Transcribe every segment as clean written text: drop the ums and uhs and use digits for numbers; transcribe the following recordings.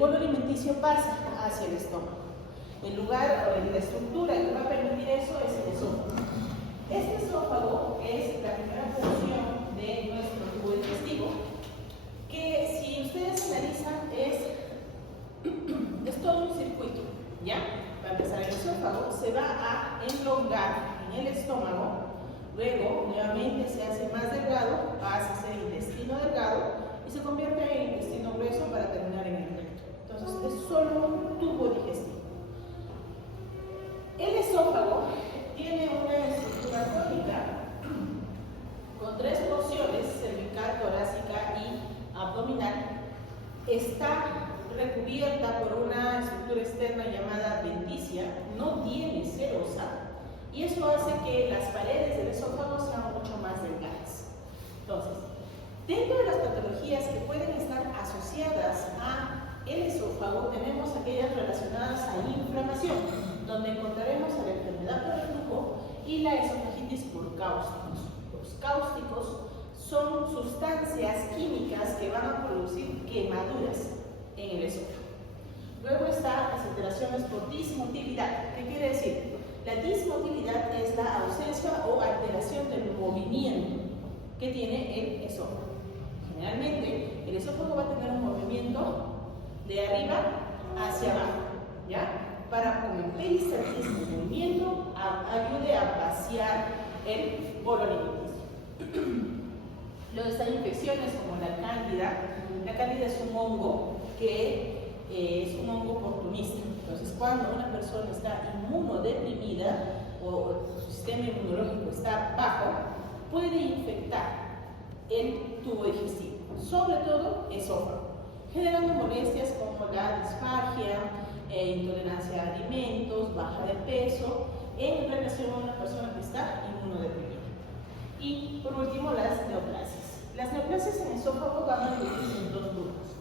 bolo alimenticio pasa hacia el estómago. El lugar o la estructura que va a permitir eso es el esófago. Este esófago es la primera función de nuestro tubo digestivo, que si ustedes analizan es todo un circuito, ¿ya? Para empezar, el esófago se va a enlongar en el estómago, luego nuevamente se hace más delgado, pasa a ser intestino delgado y se convierte en intestino grueso para terminar en el recto. Entonces es solo un tubo digestivo. El esófago tiene una estructura cónica con tres porciones, cervical, torácica y abdominal. Está recubierta por una estructura externa llamada denticia, no tiene serosa, y eso hace que las paredes del esófago sean mucho más delgadas. Entonces, dentro de las patologías que pueden estar asociadas a el esófago, tenemos aquellas relacionadas a inflamación, donde encontraremos a la enfermedad por reflujo y la esofagitis por cáusticos. Los cáusticos son sustancias químicas que van a producir quemaduras en el esófago. Luego están las alteraciones por dismotilidad. ¿Qué quiere decir? La dismotilidad es la ausencia o alteración del movimiento que tiene el esófago. Generalmente, el esófago va a tener un movimiento de arriba hacia abajo, ¿ya? Para con el peristaltismo, el movimiento ayude a vaciar el bolo alimenticio. Luego están infecciones como la cándida. La cándida es un hongo que es un hongo oportunista. Entonces, cuando una persona está inmunodeprimida o su sistema inmunológico está bajo, puede infectar el tubo digestivo, sobre todo esófago, generando molestias como la disfagia, intolerancia a alimentos, baja de peso, en relación a una persona que está inmunodeprimida. Y por último, las neoplasias. Las neoplasias en esófago van a dividirse en dos grupos: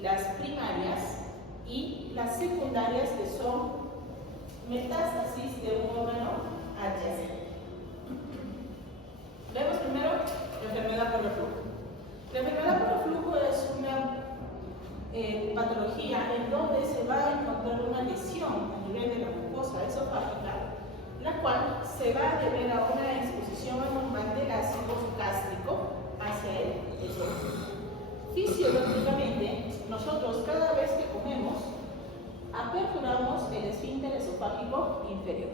las primarias y las secundarias, que son metástasis de un órgano adyacente. Vemos primero la enfermedad por reflujo. La enfermedad por reflujo es una patología en donde se va a encontrar una lesión a nivel de la mucosa esofágica, la cual se va a deber a una exposición anormal del ácido gástrico hacia el esófago. Fisiológicamente, nosotros cada vez que comemos aperturamos el esfínter esofágico inferior.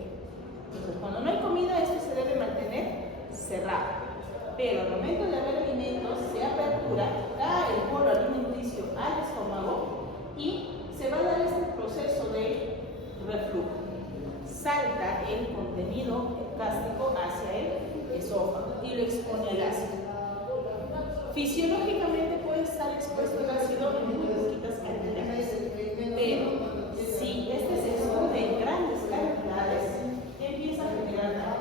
Entonces, cuando no hay comida, esto se debe mantener cerrado. Pero al momento de haber alimentos, se apertura, da el bolo alimenticio al estómago y se va a dar este proceso de reflujo. Salta el contenido gástrico hacia el esófago y lo expone al ácido. Fisiológicamente puede estar expuesto al ácido en muy poquitas cantidades, pero si este se expone en grandes cantidades, empieza a generar daño.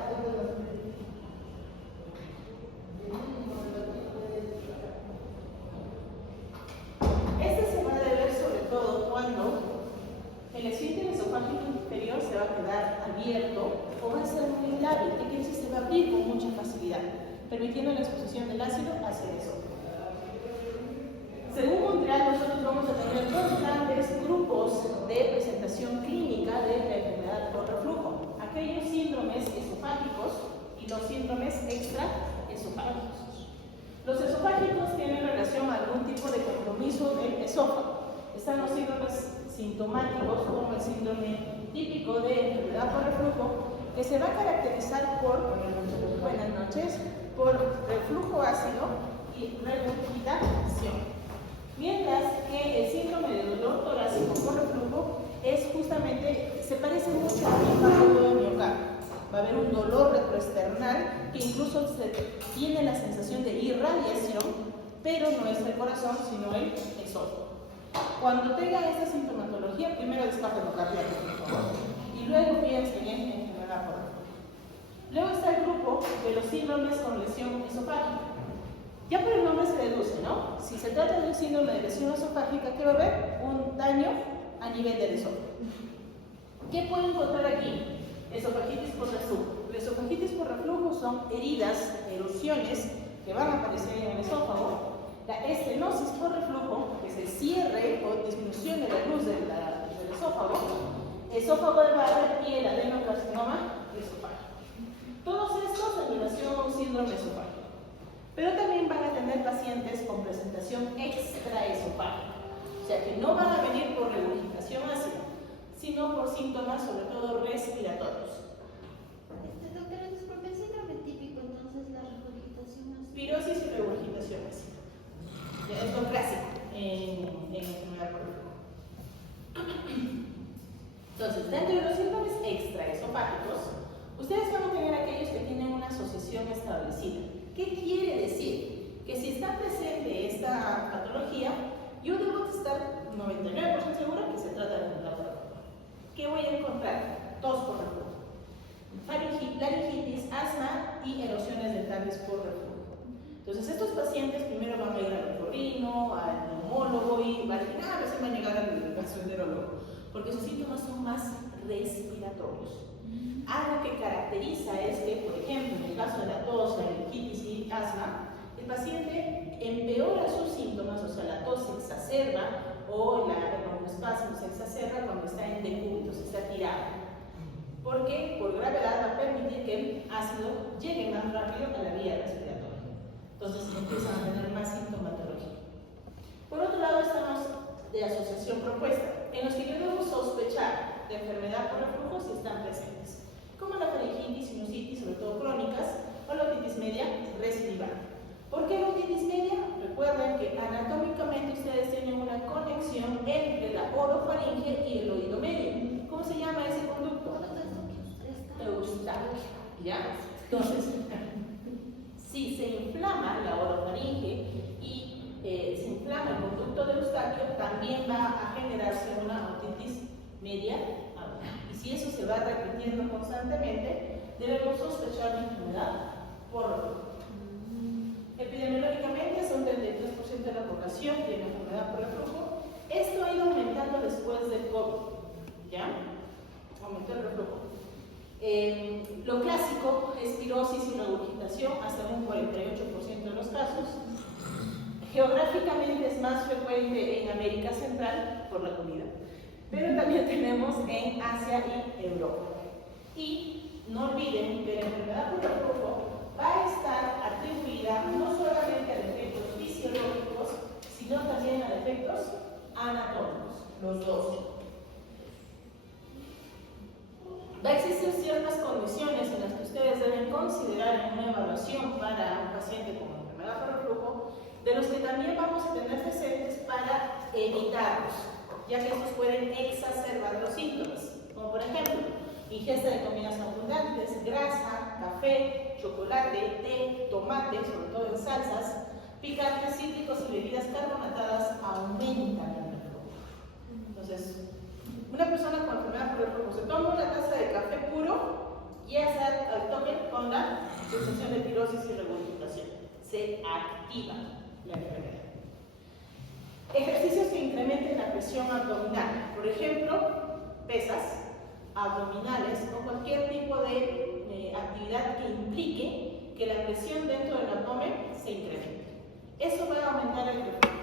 Este se va a deber sobre todo cuando el esfínter esofágico inferior se va a quedar abierto o va a ser muy lábil, que quiere decir se va a abrir con mucha facilidad, permitiendo la exposición del ácido hacia el esófago. Según Montreal, nosotros vamos a tener dos grandes grupos de presentación clínica de la enfermedad por reflujo: aquellos síndromes esofágicos y los síndromes extraesofágicos. Los esofágicos tienen relación a algún tipo de compromiso del esófago. Están los síndromes sintomáticos, como el síndrome típico de enfermedad por reflujo, que se va a caracterizar por, buenas noches, por reflujo ácido y regurgitación. Mientras que el síndrome de dolor torácico por reflujo es justamente, se parece mucho a un infarto de miocardio. Va a haber un dolor retroesternal que incluso se tiene la sensación de irradiación, pero no es el corazón, sino el esófago. Cuando tenga esta sintomatología, primero descarten cardíaco, y luego piensen en enfermedad por reflujo. Luego está el grupo de los síndromes con lesión esofágica. Ya por el nombre se deduce, ¿no? Si se trata de un síndrome de lesión esofágica, ¿qué va a haber? Un daño a nivel del esófago. ¿Qué puedo encontrar aquí? Esofagitis por reflujo. La esofagitis por reflujo son heridas, erosiones que van a aparecer en el esófago. La estenosis por reflujo, que es el cierre o disminución de la luz esófago de Barrett y el adenocarcinoma esofágico. Todos estos en relación a un síndrome esofágico. Pero también van a tener pacientes con presentación extraesofágica, o sea que no van a venir por regurgitación ácida, sino por síntomas sobre todo respiratorios. Doctora, disculpe, el síndrome típico, entonces la regurgitación ácida. Pirosis y regurgitación ácida. Es lo clásico en enfermedad por reflujo. Entonces, dentro de los síndromes extraesofágicos, ustedes van a tener aquellos que tienen una asociación establecida. ¿Qué quiere decir? Que si está presente esta patología, yo debo estar 99% segura que se trata de enfermedad por reflujo. ¿Qué voy a encontrar? Tos por reflujo, laringitis, asma y erosiones dentales por reflujo. Entonces, estos pacientes primero van a ir al otorrino, al neumólogo y van a decir, se van a llegar al gastroenterólogo, porque sus síntomas son más respiratorios. Algo que caracteriza es que, por ejemplo, en el caso de la tos, la laringitis y asma, el paciente empeora sus síntomas, o sea, la tos se exacerba o el broncoespasmo se exacerba cuando está en decúbito, se está tirado. Porque por gravedad va a permitir que el ácido llegue más rápido a la vía respiratoria. Entonces empiezan a tener más sintomatología. Por otro lado, estamos de asociación propuesta, en los que yo debo sospechar de enfermedad por reflujo si están presentes, como la faringitis, sinusitis, sobre todo crónicas, o la otitis media recidival. ¿Por qué la otitis media? Recuerden que anatómicamente ustedes tienen una conexión entre la orofaringe y el oído medio. ¿Cómo se llama ese conducto? Eustaquio. ¿Ya? Entonces, si se inflama la orofaringe y se inflama el conducto de Eustaquio, también va a generarse una otitis media aguda. Y si eso se va repitiendo constantemente, debemos sospechar de enfermedad por reflujo. Epidemiológicamente, son 33% de la población que tiene enfermedad por reflujo. Esto ha ido aumentando después del COVID. ¿Ya? Aumentó el reflujo. Lo clásico es pirosis y regurgitación, hasta un 48% de los casos. Geográficamente es más frecuente en América Central por la comida, pero también tenemos en Asia y Europa. Y no olviden que la enfermedad por reflujo va a estar atribuida no solamente a defectos fisiológicos, sino también a defectos anatómicos, los dos. Va a existir ciertas condiciones en las que ustedes deben considerar en una evaluación para un paciente con enfermedad por reflujo, de los que también vamos a tener presentes para evitarlos, ya que estos pueden exacerbar los síntomas, como por ejemplo, ingesta de comidas abundantes, grasa, café, chocolate, té, tomate, sobre todo en salsas, picantes, cítricos y bebidas carbonatadas aumentan el reflujo. Entonces, una persona con enfermedad por reflujo se toma una taza de café puro y hace al toque con la sensación de pirosis y regurgitación. Se activa la enfermedad. Ejercicios que incrementen la presión abdominal. Por ejemplo, pesas, abdominales o cualquier tipo de actividad que implique que la presión dentro del abdomen se incremente. Eso va a aumentar el reflujo.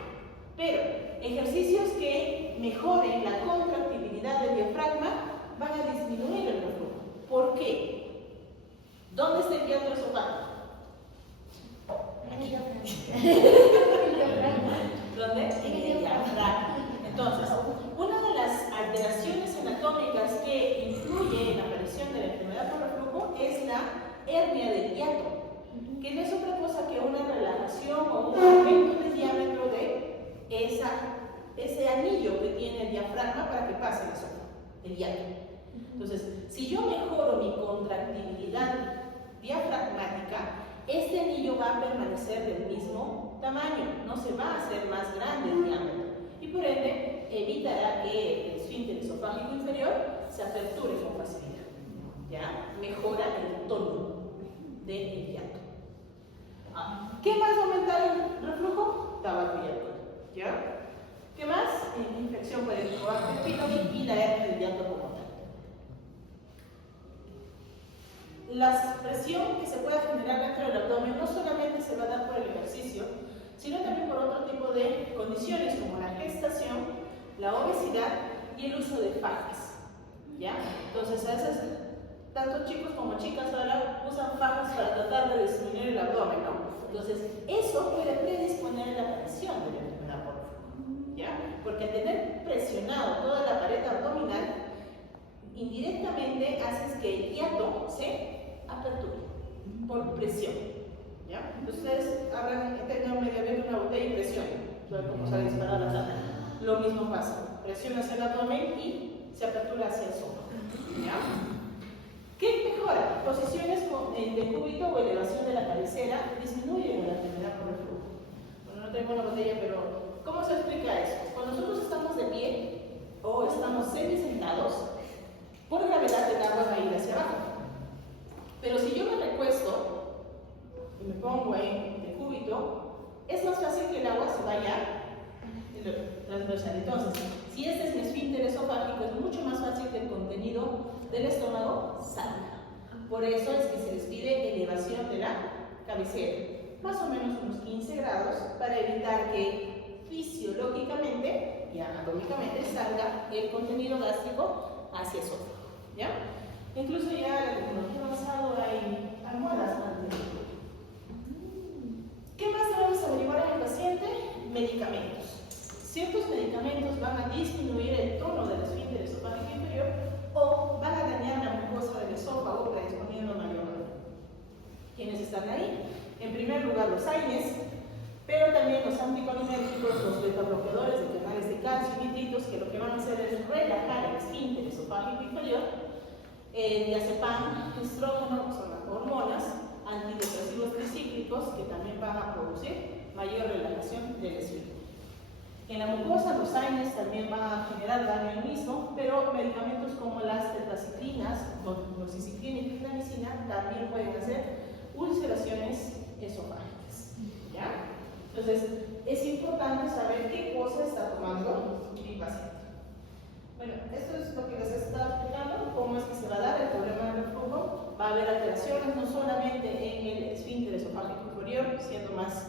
Pero ejercicios que mejoren la contractibilidad del diafragma van a disminuir el reflujo. ¿Por qué? ¿Dónde está el diafragma esofágico? ¿Dónde? En el diafragma. Entonces, una de las alteraciones anatómicas que influye en la aparición de la enfermedad por reflujo es la hernia del hiato, que no es otra cosa que una relajación o un aumento del diámetro de ese anillo que tiene el diafragma para que pase el hiato. Entonces, si yo mejoro mi contractibilidad diafragmática, este anillo va a permanecer del mismo tamaño, no se va a hacer más grande el diámetro y por ende evitará que el esfínter esofágico inferior se aperture con facilidad. ¿Ya? Mejora el tono del hiato. ¿Qué más va a aumentar el reflujo? Tabaco y alcohol. ¿Ya? ¿Qué más? Infección por el Helicobacter pylori y la hernia del hiato como tal. La presión que se pueda generar dentro del abdomen no solamente se va a dar por el ejercicio, sino también por otro tipo de condiciones como la gestación, la obesidad y el uso de fajas, ¿ya? Entonces, a veces, tanto chicos como chicas ahora usan fajas para tratar de disminuir el abdomen, ¿no? Entonces, eso puede predisponer la aparición de la enfermedad por reflujo, ¿ya? Porque al tener presionado toda la pared abdominal, indirectamente haces que el hiato se aperture por presión, ¿ya? Ustedes habrán tenido medio abierto una botella y presión, ¿saben cómo se dispara la sangre? Lo mismo pasa, presión hacia el abdomen y se apertura hacia el esófago, ¿ya? ¿Qué mejora? Posiciones de cúbito o elevación de la cabecera disminuyen la enfermedad por reflujo. Bueno, no tengo una botella, pero ¿cómo se explica eso? Cuando nosotros estamos de pie o estamos semisentados, por gravedad el agua va a ir hacia abajo. Pero si yo me recuesto y me pongo en de cúbito, es más fácil que el agua se vaya transversal. Entonces, si este es mi esfínter esofágico, es mucho más fácil que el contenido del estómago salga. Por eso es que se les pide elevación de la cabecera, más o menos unos 15 grados, para evitar que fisiológicamente y anatómicamente salga el contenido gástrico hacia el esófago, ¿ya? Incluso ya la tecnología avanzada hay almohadas antes. ¿Qué más debemos averiguar en el paciente? Medicamentos. Ciertos medicamentos van a disminuir el tono del esfínter esofágico inferior o van a dañar la mucosa del esófago, predisponiendo mayor dolor. ¿Quiénes están ahí? En primer lugar, los AINES, pero también los anticolinérgicos, los betabloqueadores de canales de calcio y nitritos, que lo que van a hacer es relajar el esfínter esofágico inferior. Diazepam, estrógeno, que son las hormonas, antidepresivos tricíclicos, que también van a producir mayor relajación del esfínter. En la mucosa, los AINES también van a generar daño al mismo, pero medicamentos como las tetracicrinas, doxiciclina y clindamicina también pueden hacer ulceraciones esofágicas, ¿ya? Entonces, es importante saber qué cosa está tomando mi paciente. Bueno, esto es lo que les estaba explicando, cómo es que se va a dar el problema del reflujo. Va a haber alteraciones no solamente en el esfínter esofágico inferior, siendo más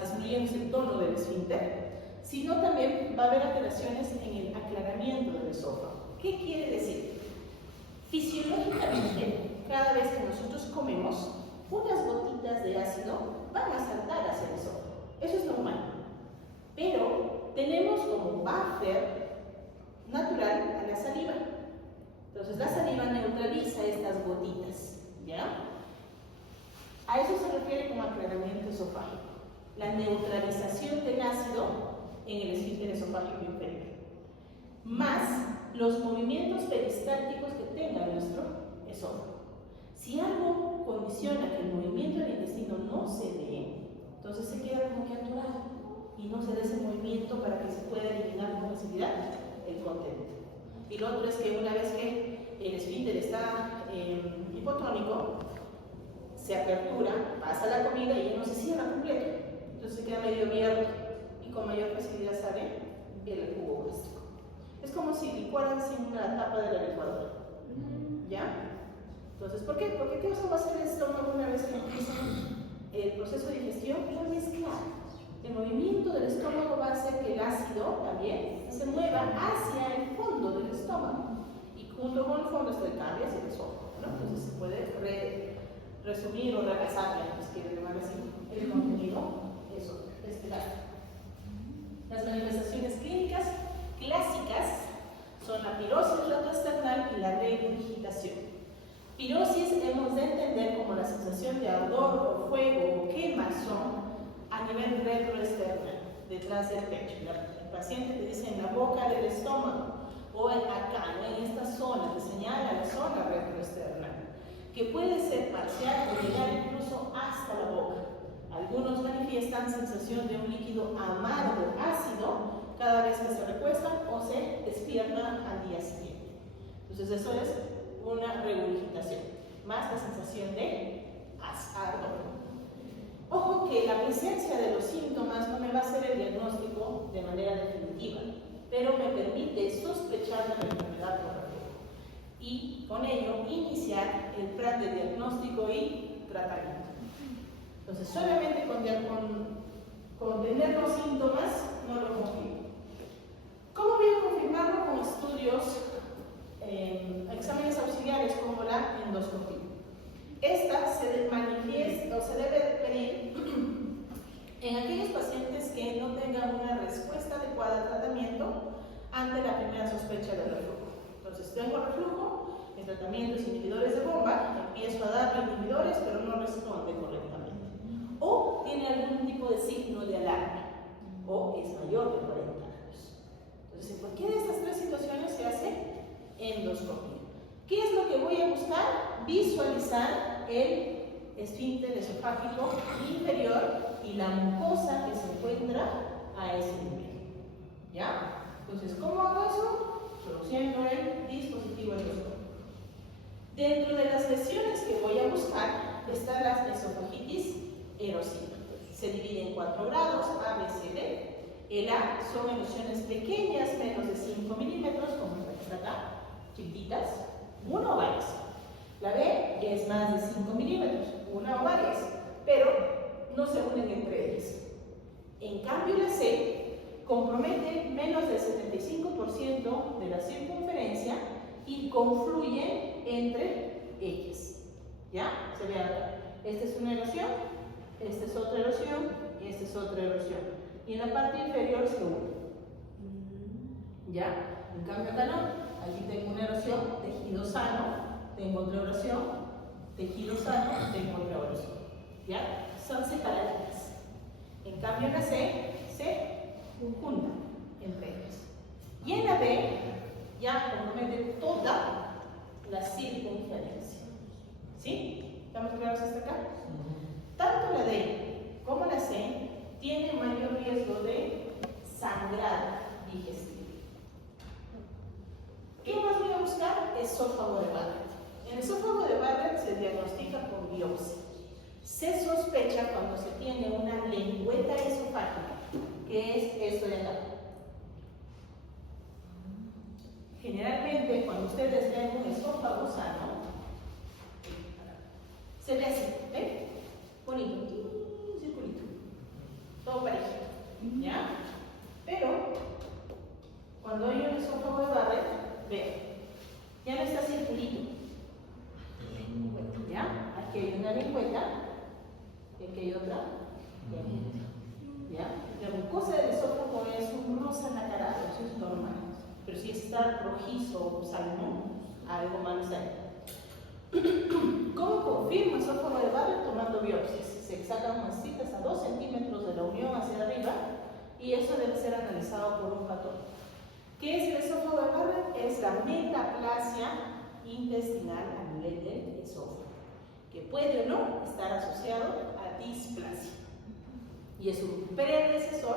disminuyendo el tono del esfínter, sino también va a haber alteraciones en el aclaramiento del esófago. ¿Qué quiere decir? Fisiológicamente, cada vez que nosotros comemos, unas gotitas de ácido van a saltar hacia el esófago. Eso es normal. Pero tenemos como buffer natural a la saliva. Entonces la saliva neutraliza estas gotitas, ¿ya? A eso se refiere como aclaramiento esofágico. La neutralización del ácido en el esfínter esofágico inferior, más los movimientos peristálticos que tenga nuestro esófago. Si algo condiciona que el movimiento del intestino no se dé, entonces se queda como que atorado y no se da ese movimiento para que se pueda eliminar con facilidad el contenido. Y lo otro es que una vez que el esfínter está hipotónico, se apertura, pasa la comida y ya no se cierra completo. Entonces se queda medio abierto y con mayor facilidad sale el jugo gástrico. Es como si licuaran sin la tapa de la licuadora, ¿ya? Entonces, ¿por qué? Porque ¿qué va a hacer el estómago una vez que empieza el proceso de digestión? Va a mezclar. El movimiento del estómago va a hacer que el ácido también se mueva hacia el fondo del estómago. Y junto con el fondo está el cambio hacia el esófago, ¿no? Entonces se puede resumir o repasar, si quieren llamar así, el contenido. Eso, las manifestaciones clínicas clásicas son la pirosis retroesternal y la regurgitación. Pirosis hemos de entender como la sensación de ardor o fuego o quemazón a nivel retroesternal, detrás del pecho. El paciente te dice en la boca del estómago o acá, ¿no? En esta zona, te señala la zona retroesternal, que puede ser parcial o llegar incluso hasta la boca. Algunos manifiestan sensación de un líquido amargo, ácido, cada vez que se recuestan o se despiertan al día siguiente. Entonces eso es una regurgitación, más la sensación de ardor. Ojo que la presencia de los síntomas no me va a hacer el diagnóstico de manera definitiva, pero me permite sospechar de la enfermedad por reflujo y con ello iniciar el plan de diagnóstico y tratamiento. Entonces, solamente con tener los síntomas no lo confirmo. En aquellos pacientes que no tengan una respuesta adecuada al tratamiento ante la primera sospecha de reflujo. Entonces, tengo reflujo, mi tratamiento es inhibidores de bomba, empiezo a darle inhibidores, pero no responde correctamente. O tiene algún tipo de signo de alarma, o es mayor de 40 años. Entonces, en cualquiera de estas tres situaciones se hace endoscopia. ¿Qué es lo que voy a buscar? Visualizar el esfínter esofágico inferior y la mucosa que se encuentra a ese nivel. ¿Ya? Entonces, ¿cómo hago eso? Produciendo el dispositivo endoscópico. Dentro de las lesiones que voy a buscar está la esofagitis erosiva. Se divide en 4 grados, A, B, C, D. El A son erosiones pequeñas, menos de 5 milímetros, como esta que está acá, chiquititas, una o varias. La B es más de 5 milímetros, una o varias, pero no se unen entre ellas. En cambio, la C compromete menos del 75% de la circunferencia y confluye entre ellas. ¿Ya? Se ve acá. Esta es una erosión, esta es otra erosión y esta es otra erosión. Y en la parte inferior se une. ¿Ya? En cambio acá no. Aquí tengo una erosión, tejido sano, tengo otra erosión, tejido sano, tengo otra erosión. ¿Ya? Son separaditas. En cambio en la C se juntan entre ellas. Y en la B ya compromete toda la circunferencia. ¿Sí? ¿Estamos claros hasta acá? Tanto la D como la C tienen mayor riesgo de sangrado digestivo. ¿Qué más voy a buscar? Esófago de Barrett. El esófago de Barrett se diagnostica por biopsia. Se sospecha cuando se tiene una lengüeta esofágica, que es esto de acá. Generalmente, cuando ustedes ven un esófago sano, se ve así, ¿ven? Bonito, un circulito, todo parejito, ¿ya? Pero, cuando hay un esófago de Barrett, vean, ya no está circulito, ¿ya? Aquí hay una lengüeta, y aquí hay otra, ¿ya? La mucosa del esófago es un rosa nacarado, eso es normal. Pero si está rojizo o salmón, algo malo está ahí. ¿Cómo confirmo esófago de Barrett? Tomando biopsias. Se sacan muestritas a 2 centímetros de la unión hacia arriba y eso debe ser analizado por un patólogo. ¿Qué es el esófago de Barrett? Es la metaplasia intestinal a nivel del esófago, que puede o no estar asociado a displasia. Y es un predecesor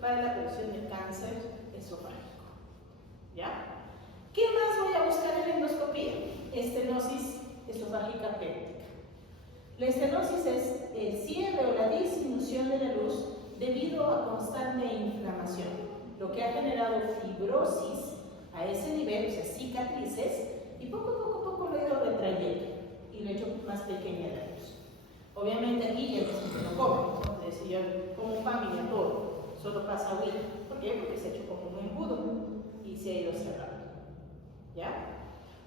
para la aparición del cáncer esofágico. ¿Ya? ¿Qué más voy a buscar en la endoscopía? Estenosis esofágica péptica. La estenosis es el cierre o la disminución de la luz debido a constante inflamación, lo que ha generado fibrosis a ese nivel, o sea, cicatrices, y poco a poco lo he ido retrayendo y lo he hecho más pequeña la luz. Obviamente aquí ya el paciente no come, entonces si yo como un pan y me atoro, solo pasa agüita. ¿Por qué? Porque se ha hecho como un embudo y se ha ido cerrando. ¿Ya?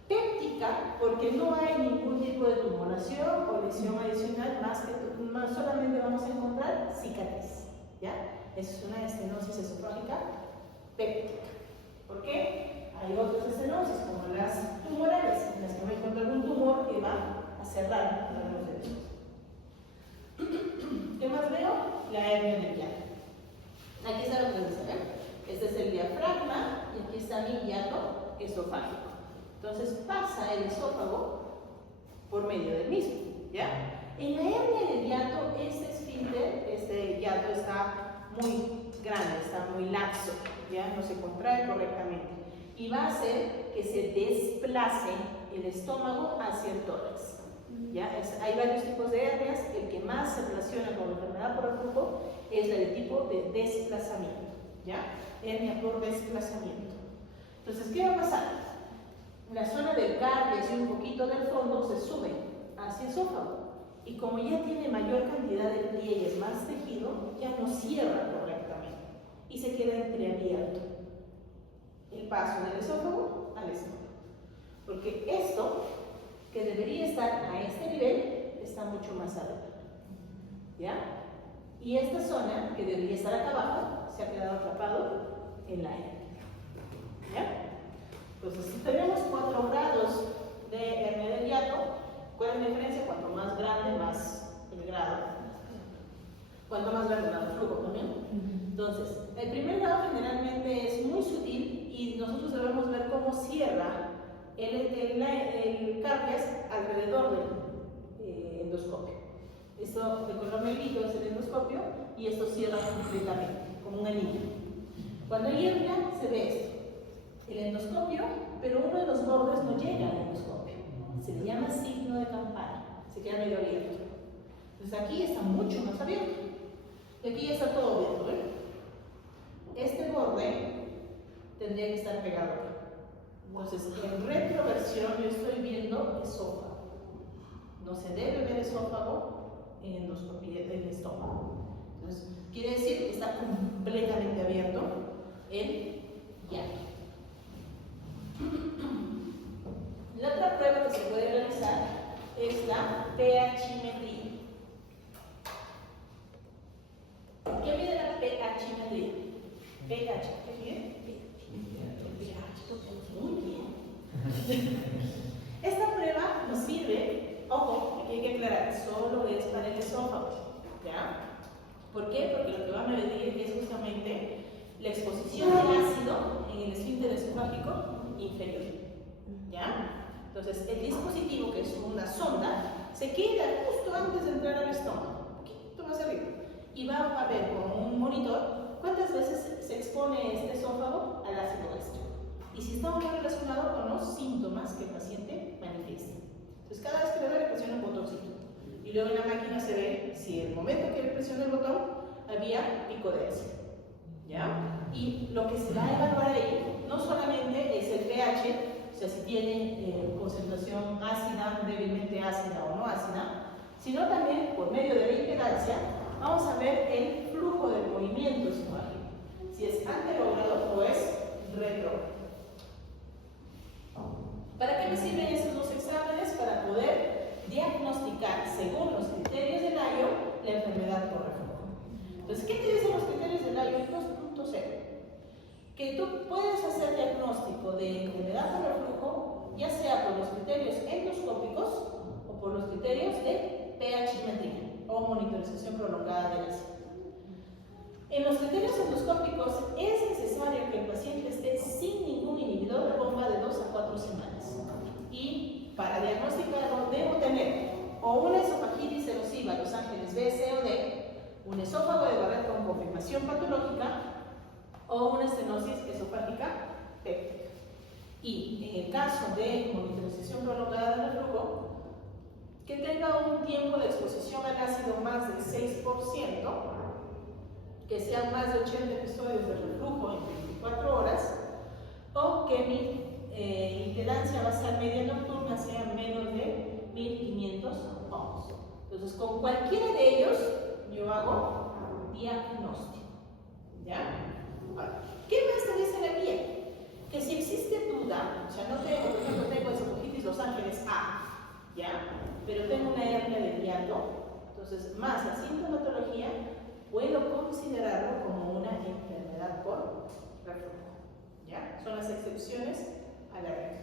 Péptica, porque no hay ningún tipo de tumoración o lesión adicional, más solamente vamos a encontrar cicatriz. ¿Ya? Esa es una estenosis esofágica péptica. ¿Por qué? Hay otras estenosis, como las tumorales, en las que me encuentro algún tumor que va a cerrar la luz de Dios. ¿Qué más veo? La hernia del hiato. Aquí está lo que les dice, ¿ven? Este es el diafragma y aquí está mi hiato esofágico. Entonces pasa el esófago por medio del mismo, ¿ya? En la hernia del hiato, este esfínter, este hiato está muy grande, está muy laxo, ¿ya? No se contrae correctamente. Y va a hacer que se desplace el estómago hacia el tórax, ¿ya? Hay varios tipos de hernias, el que más se relaciona con la enfermedad por reflujo es la de tipo de desplazamiento, ¿ya? Hernia por desplazamiento. Entonces, ¿qué va a pasar? La zona del cardias y un poquito del fondo se sube hacia el esófago. Y como ya tiene mayor cantidad de pliegues, más tejido, ya no cierra correctamente. Y se queda entreabierto el paso del esófago al estómago. Porque esto, que debería estar a este nivel, está mucho más arriba. ¿Ya? Y esta zona, que debería estar acá abajo, se ha quedado atrapado en la hernia. ¿Ya? Entonces, si tenemos 4 grados de hernia del hiato, ¿cuál es la diferencia? Cuanto más grande, más el grado. Cuanto más grande, más reflujo también. Entonces, el primer grado generalmente es muy sutil y nosotros debemos ver cómo cierra el cardias alrededor del endoscopio. Esto de color negrito es el endoscopio y esto cierra completamente, como un anillo. Cuando hay hernia se ve esto, el endoscopio, pero uno de los bordes no llega al endoscopio. Se le llama signo de campana, se queda medio abierto. Entonces aquí está mucho más abierto. Y aquí ya está todo abierto, ¿ven? Este borde tendría que estar pegado acá. Entonces, en retroversión yo estoy viendo esófago. No se debe ver esófago en endoscopía del estómago. Entonces, quiere decir que está completamente abierto el hiato. La otra prueba que se puede realizar es la pH-metría. ¿Qué mide la pH-metría? pH, ¿qué mide? Muy bien. Esta prueba nos sirve, ojo, aquí hay que aclarar, solo es para el esófago, ¿ya? ¿Por qué? Porque lo que va a medir es justamente la exposición del ácido en el esfínter esofágico inferior, ¿ya? Entonces, el dispositivo, que es una sonda, se queda justo antes de entrar al estómago, un poquito más arriba, y va a ver con un monitor cuántas veces se expone este esófago al ácido gástrico. Y si está muy relacionado con los síntomas que el paciente manifiesta. Entonces, cada vez que le da, le presiona un botoncito. Y luego en la máquina se ve si el momento que le presiona el botón había pico de ácido. ¿Ya? Y lo que se va a evaluar ahí no solamente es el pH, o sea, si tiene concentración ácida, débilmente ácida o no ácida, sino también por medio de la impedancia vamos a ver el flujo del movimiento esofágico, si es anterógrado o es retrógrado. ¿Para qué me sirven esos dos exámenes? Para poder diagnosticar, según los criterios de Lyo, la enfermedad por reflujo. Entonces, ¿qué te dicen los criterios de Lyo 2.0? Que tú puedes hacer diagnóstico de enfermedad por reflujo, ya sea por los criterios endoscópicos o por los criterios de pH-metría o monitorización prolongada del ácido. En los criterios endoscópicos es necesario que el paciente esté sin ningún inhibidor de bomba de 2 a 4 semanas. Y para diagnosticarlo debo tener o una esofagitis erosiva Los Ángeles B, C o D, un esófago de Barrett con confirmación patológica o una estenosis esofágica péptica. Y en el caso de monitorización prolongada del reflujo, que tenga un tiempo de exposición al ácido más del 6%, que sean más de 80 episodios de reflujo en 24 horas, o que mi impedancia basal media nocturna sea menos de 1500 ohms. Entonces, con cualquiera de ellos, yo hago diagnóstico. ¿Ya? Ahora, ¿qué más te dice la guía? Que si existe duda, o sea, no tengo, por ejemplo, tengo esofagitis Los Ángeles A, ¿ya? Pero tengo una hernia del hiato, entonces, más la sintomatología, puedo considerarlo como una enfermedad por reflujo. ¿Ya? Son las excepciones a la regla.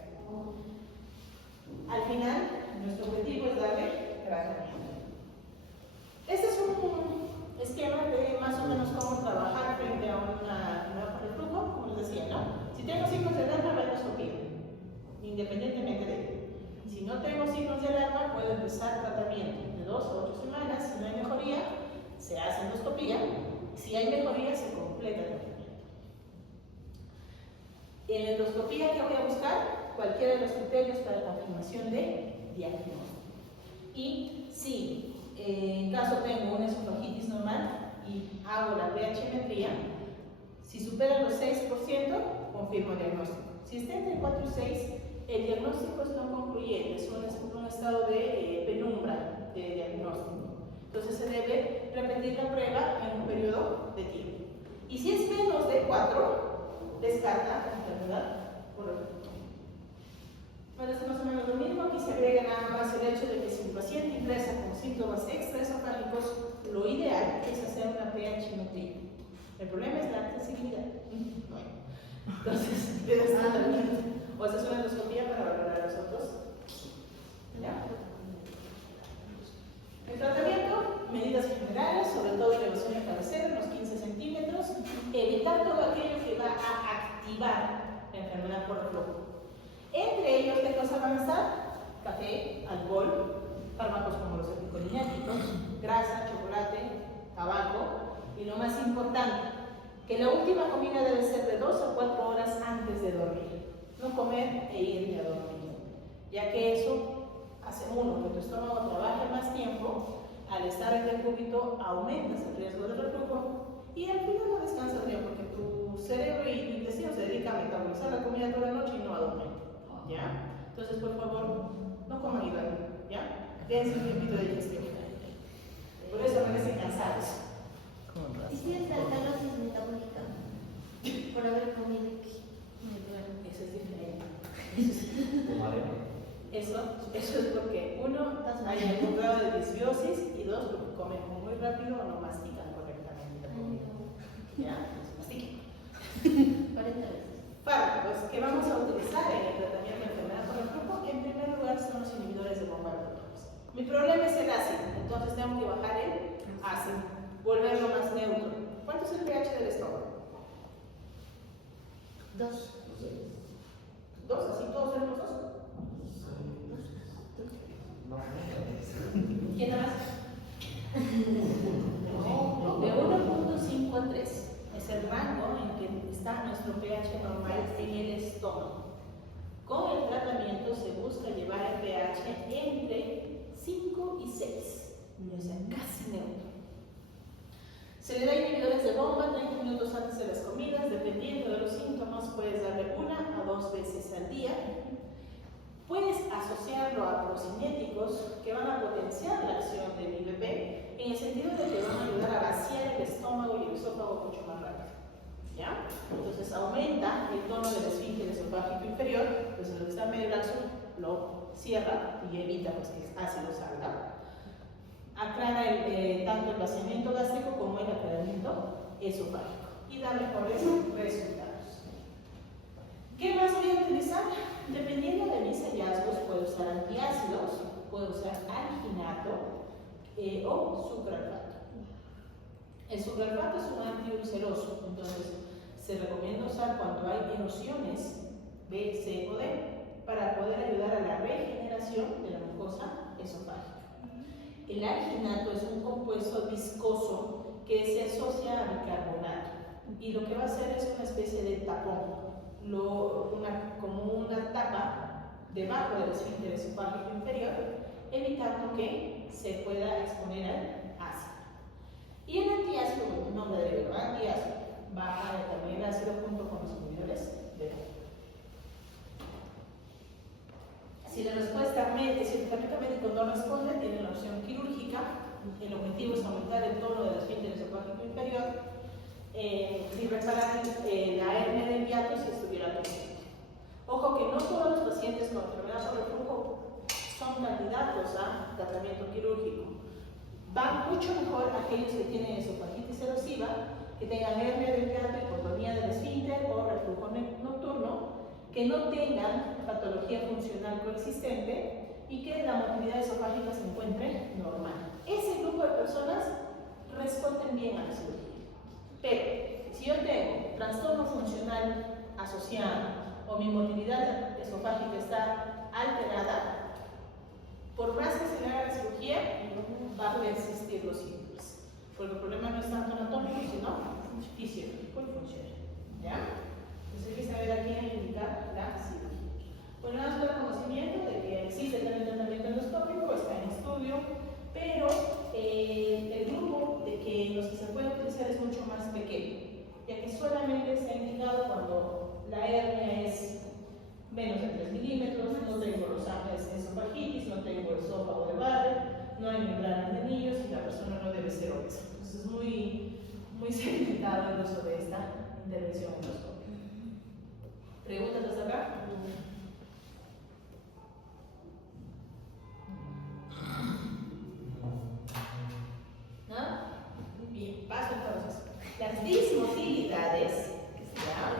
Al final, nuestro objetivo es darle tratamiento. Este es un esquema de más o menos cómo trabajar frente a una reflujo, como les decía, ¿no? Si tengo signos de alarma, va a endoscopía, independientemente de ello. Si no tengo signos de alarma, puedo empezar tratamiento de 2 a 8 semanas. Si no hay mejoría, se hace endoscopía. Si hay mejoría, se completa el tratamiento. En la endoscopía, ¿qué voy a buscar? Cualquiera de los criterios para la confirmación de diagnóstico. Y si en caso tengo una esofagitis normal y hago la pH-metría, si supera los 6%, confirmo el diagnóstico. Si está entre 4 y 6, el diagnóstico es no concluyente, es un estado de penumbra de diagnóstico. Entonces se debe repetir la prueba en un periodo de tiempo. Y si es menos de 4, descarta la enfermedad por reflujo. Bueno, es más o menos lo mismo. Aquí se agrega nada más el hecho de que si el paciente ingresa con síntomas extraesofágicos, lo ideal es hacer una pH nutritiva. El problema es la accesibilidad. No hay. Entonces, le das tratamiento. O haces una endoscopía para valorar a los otros. ¿Ya? El tratamiento, medidas generales, sobre todo elevación de cabecera, unos 15 centímetros, evitar todo aquello que va a activar la enfermedad por reflujo. Entre ellos, ¿qué cosas van a estar? Café, alcohol, fármacos como los anticolinérgicos, grasa, chocolate, tabaco, y lo más importante, que la última comida debe ser de 2 a 4 horas antes de dormir. No comer e irme a dormir, ya que eso hace uno, que tu estómago trabaje más tiempo, al estar en decúbito aumentas el riesgo de reflujo y al final no descansas bien porque tu cerebro y tu intestino se dedican a metabolizar la comida toda la noche y no a dormir, ¿ya? Entonces, por favor, no coman y duerman, ¿ya? Dense un tiempito de digestión. Por eso amanecen cansados. ¿Y si es la alcalosis metabólica? Por haber comido que me duermo. Eso es diferente. Eso es porque uno, hay algún grado de disbiosis y dos, porque comen muy rápido o no mastican correctamente la comida. ¿Ya? Mastiquen. 40 veces. Fármacos que vamos a utilizar en el tratamiento de enfermedad por reflujo, en primer lugar son los inhibidores de bomba de protones. Mi problema es el ácido, entonces tengo que bajar el ácido, volverlo más neutro. ¿Cuánto es el pH del estómago? 2. 2, así todos tenemos 2. ¿Quién más? De 1.5 a 3 es el rango en que está nuestro pH normal en el estómago. Con el tratamiento se busca llevar el pH entre 5 y 6, o sea, casi neutro. Se le da inhibidores de bomba 30 minutos antes de las comidas, dependiendo de los síntomas, puedes darle 1 a 2 veces al día. Puedes asociarlo a procinéticos que van a potenciar la acción del IBP en el sentido de que van a ayudar a vaciar el estómago y el esófago mucho más rápido. ¿Ya? Entonces aumenta el tono del esfínter esofágico inferior, pues lo que está medio laxo lo cierra y evita pues, que el ácido salga. Aclara tanto el vaciamiento gástrico como el aclaramiento esofágico y da mejores resultados. ¿Qué más voy a utilizar? Dependiendo de mis hallazgos, puedo usar antiácidos, puedo usar alginato o sucralfato. El sucralfato es un antiulceroso, entonces se recomienda usar cuando hay erosiones B, C o D para poder ayudar a la regeneración de la mucosa esofágica. El alginato es un compuesto viscoso que se asocia a bicarbonato y lo que va a hacer es una especie de tapón. Como una tapa debajo del esfínter esofágico inferior, evitando que se pueda exponer al ácido. Y el antiácido, como el nombre de antiácido, baja también el ácido junto con los inhibidores de bomba. Si la respuesta si el tratamiento médico no responde, tiene la opción quirúrgica. El objetivo es aumentar el tono del esfínter esofágico inferior y reparar la hernia del hiato si estuviera presente. Ojo que no todos los pacientes con enfermedad por reflujo son candidatos a tratamiento quirúrgico. Van mucho mejor aquellos que tienen esofagitis erosiva, que tengan hernia del hiato, hipotonía del esfínter o reflujo nocturno, que no tengan patología funcional coexistente y que la motilidad esofágica se encuentre normal. Ese grupo de personas responden bien a la cirugía. Pero si yo tengo trastorno funcional asociado o mi motilidad esofágica está alterada, por más que se le haga la cirugía, va a persistir los síntomas. Porque el problema no es tanto anatómico, sino fisiológico y funcional. ¿Ya? Entonces hay que saber a quién indicar la cirugía. Bueno, nada más para conocimiento de que existe también tratamiento endoscópico, está en estudio, pero el grupo de que los que se puede utilizar es mucho más pequeño, ya que solamente está indicado cuando la hernia es menos de 3 milímetros, no tengo los ángeles de esofagitis, no tengo el esófago de Barrett, no hay membranas de anillos y la persona no debe ser obesa. Entonces es muy limitado el uso de esta intervención endoscópica. ¿Preguntas hasta acá? Las dismotilidades, ¿ya?,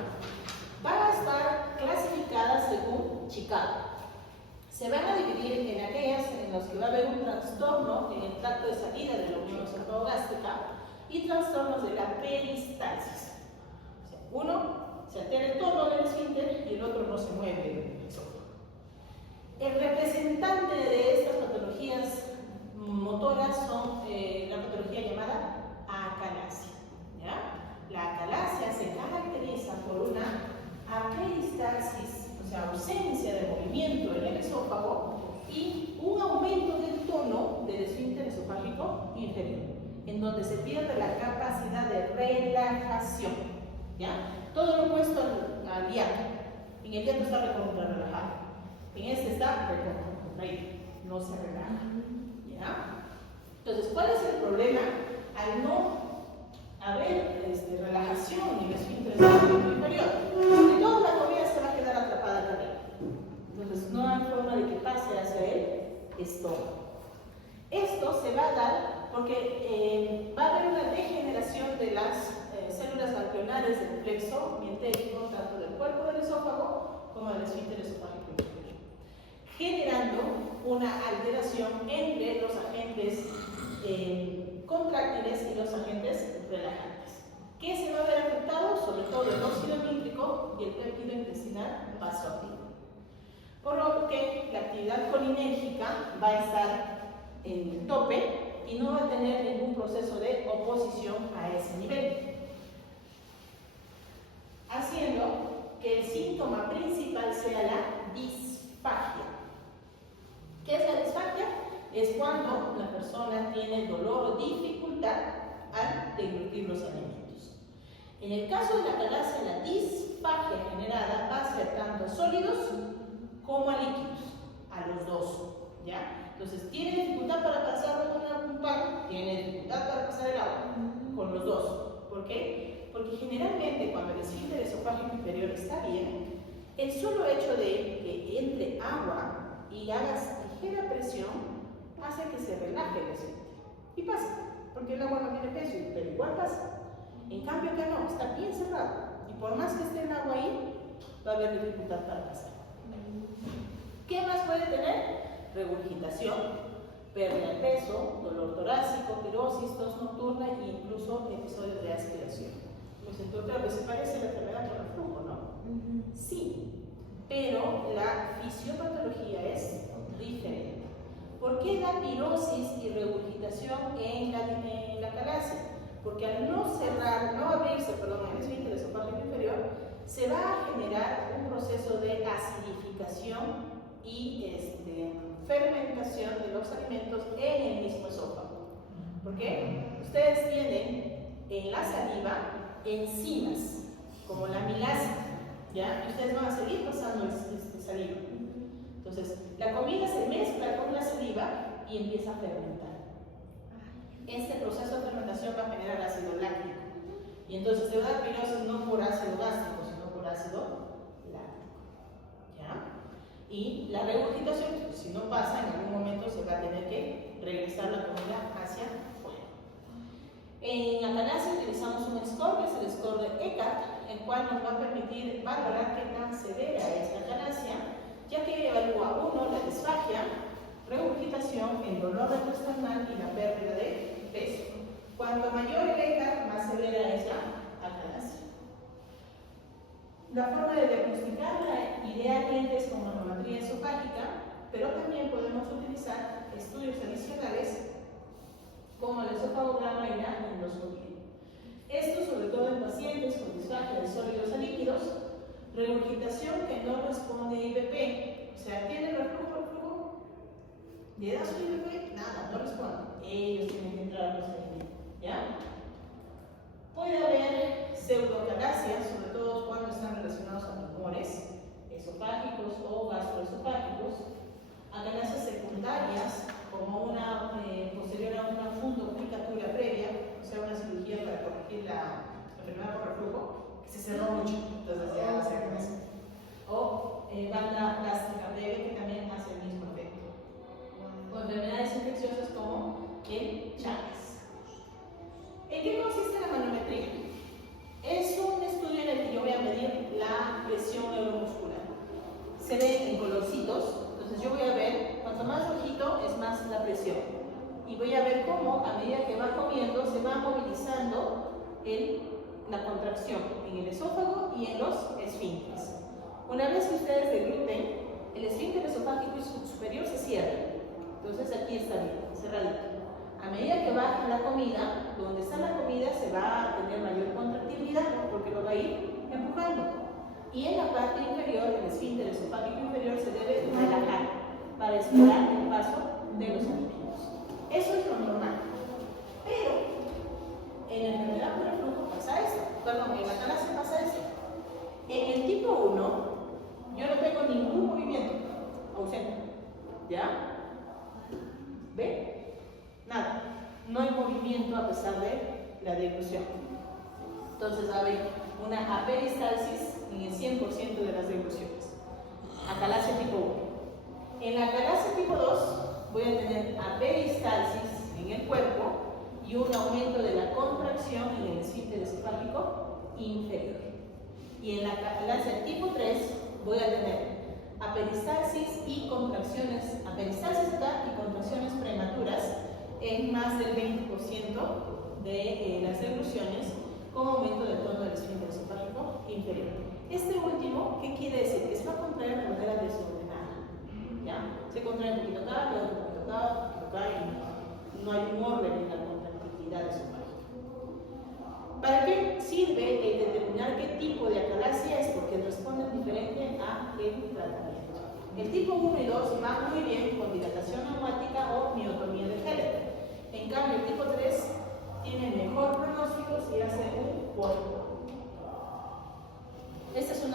van a estar clasificadas según Chicago. Se van a dividir en aquellas en las que va a haber un trastorno en el tracto de salida de la unión esofágico-gástrica y trastornos de la peristalsis. O sea, uno se altera el tono del esfínter y el otro no se mueve del esófago. El representante de estas patologías motoras son la patología llamada acalasia, ¿ya? La acalasia se caracteriza por una aperistasis, o sea, ausencia de movimiento en el esófago y un aumento del tono del esfínter esofágico inferior, en donde se pierde la capacidad de relajación, ¿ya? Todo lo opuesto al hiato. En el hiato está relajado. En este está recontraído, no se relaja, ¿ya? Entonces, ¿cuál es el problema? Al no haber relajación en el esfínter inferior, de toda la comida se va a quedar atrapada acá arriba. Entonces, no hay forma de que pase hacia el estómago. Esto se va a dar porque va a haber una degeneración de las células ganglionares del plexo mientérico, tanto del cuerpo del esófago como del esfínter esofágico inferior, generando una alteración entre los agentes contráctiles y los agentes relajantes. ¿Qué se va a ver afectado? Sobre todo el óxido nítrico y el péptido intestinal vasoactivo. Por lo que la actividad colinérgica va a estar en el tope y no va a tener ningún proceso de oposición a ese nivel, haciendo que el síntoma principal sea la disfagia. ¿Qué es la disfagia? Es cuando la persona tiene dolor o dificultad al deglutir los alimentos. En el caso de la acalasia, la disfagia generada va a ser tanto a sólidos como a líquidos, a los dos, ¿ya? Entonces, ¿tiene dificultad para pasar un pan? Tiene dificultad para pasar el agua, con los dos. ¿Por qué? Porque generalmente cuando el esfínter esofágico inferior está bien, el solo hecho de que entre agua y hagas ligera presión hace que se relaje el esfínter. Y pasa, porque el agua no tiene peso, pero igual pasa. En cambio acá no, está bien cerrado. Y por más que esté el agua ahí, va a haber dificultad para pasar. ¿Qué más puede tener? Regurgitación, pérdida de peso, dolor torácico, pirosis, tos nocturna e incluso episodios de aspiración. Pues entonces, claro, se parece a la enfermedad por reflujo, ¿no? Sí, pero la fisiopatología es diferente. ¿Por qué da pirosis y regurgitación en la acalasia? Porque al no abrirse el esfínter esofágico inferior, se va a generar un proceso de acidificación y fermentación de los alimentos en el mismo esófago. ¿Por qué? Ustedes tienen en la saliva enzimas, como la amilasa, ¿ya? Y ustedes van a seguir pasando saliva. Entonces, la comida se mezcla con la saliva y empieza a fermentar. Este proceso de fermentación va a generar ácido láctico. Y entonces te va a dar pirosis no por ácido gástrico, sino por ácido láctico. ¿Ya? Y la regurgitación, si no pasa, en algún momento se va a tener que regresar la comida hacia afuera. En la acalasia utilizamos un score, que es el score de ECAT, el cual nos va a permitir valorar qué tan severa es la acalasia, ya que evalúa uno la disfagia, regurgitación, el dolor retroesternal y la pérdida de peso. Cuanto mayor el ECAT, más severa es la acalasia. La forma de diagnosticarla idealmente es con manometría esofágica, pero también podemos utilizar estudios adicionales como el esofagograma y la endoscopia. Esto sobre todo en pacientes con disfagia de sólidos a líquidos, regurgitación que no responde a IBP, o sea, ¿tiene reflujo? ¿Le das un IBP? Nada, no responde. Ellos tienen que entrar a los alimentos, ¿ya? Puede haber pseudocalasia, sobre todo cuando están relacionados a tumores esofágicos o gastroesofágicos, acalasias secundarias, como una posterior a una fundoplicatura previa, o sea, una cirugía para corregir la enfermedad por reflujo, que se cerró mucho, entonces ya no se acalasia. O banda gástrica breve, que también hace el mismo efecto. O enfermedades infecciosas como el Chagas. ¿En qué consiste la manometría? la contracción en el esófago y en los esfínteres. Una vez que ustedes degluten, el esfínter esofágico superior se cierra. Entonces aquí está bien, cerradito. A medida que baja la comida, donde está la comida se va a tener mayor contractibilidad porque lo va a ir empujando. Y en la parte inferior, el esfínter esofágico inferior se debe relajar para esperar el paso de los alimentos. Eso es lo normal. Pero en la enfermedad por reflujo pasa esto. Perdón, en la talasia pasa esto. En el tipo 1, yo no tengo ningún movimiento ausente. ¿Ya? ¿Ve? Nada. No hay movimiento a pesar de la deglución. Entonces va a haber una aperistalsis en el 100% de las degluciones. Atalasia tipo 1. En la atalasia tipo 2 voy a tener aperistalsis en el cuerpo y un aumento de la contracción en el esfínter esofágico inferior. Y en la atalasia tipo 3 voy a tener aperistalsis y contracciones, aperistalsis acá y contracciones prematuras en más del 20% de las degluciones con aumento del tono del esfínter esofágico inferior. Este último, ¿qué quiere decir? Que se va a contraer de manera desordenada. ¿Ya? Se contrae un poquito acá, luego un poquito acá, y no hay un orden en la contractibilidad esofágica. ¿Para qué sirve el determinar qué tipo de atalasia es? Porque responden diferente a el tratamiento. El tipo 1 y 2 van muy bien con dilatación neumática o miotomía de Heller. En cambio, el tipo 3 tiene mejor pronóstico si hace un cuerpo. Este es un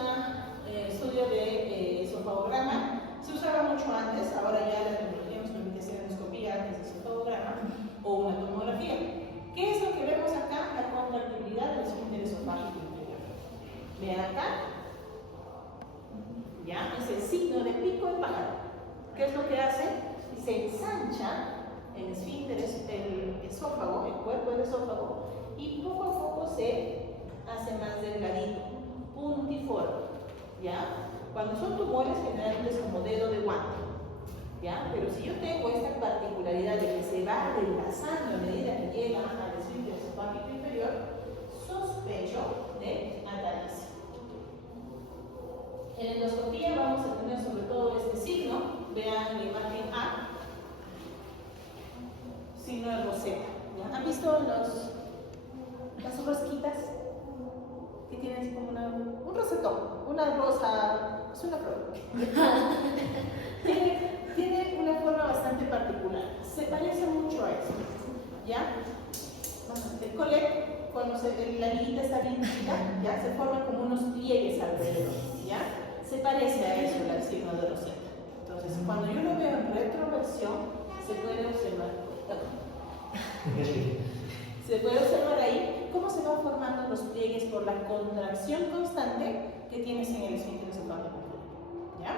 estudio de esofagograma. Se usaba mucho antes, ahora ya la tecnología nos permite hacer endoscopía antes de esofagograma o una tomografía. ¿Qué es lo que vemos acá? La contractibilidad del esfínter esofágico inferior. Vean acá. ¿Ya? Es el signo de pico de pájaro. ¿Qué es lo que hace? Se ensancha el esfínter, el esófago, el cuerpo del esófago, y poco a poco se hace más delgadito, puntiforme. ¿Ya? Cuando son tumores, generalmente es como dedo de guante. ¿Ya? Pero si yo tengo esta particularidad de que se va adelgazando a medida que llega al esfínter esofágico inferior, sospecho de atalasia. En endoscopía vamos a tener sobre todo este signo. Vean la imagen A, signo de Rosetta. ¿Ya? ¿Han visto las rosquitas que tienen así como un rosetón? Una rosa, es una flor. Tiene una forma bastante particular. Se parece mucho a esto. ¿Ya? El collet, cuando la liguita está bien chica, ¿ya? Se forman como unos pliegues alrededor. ¿Ya? Se parece a eso, el signo de Rosetta. Entonces, cuando yo lo veo en retroversión, se puede observar. Se puede observar ahí cómo se van formando los pliegues por la contracción constante que tienes en el esfínter esofágico. ¿Ya?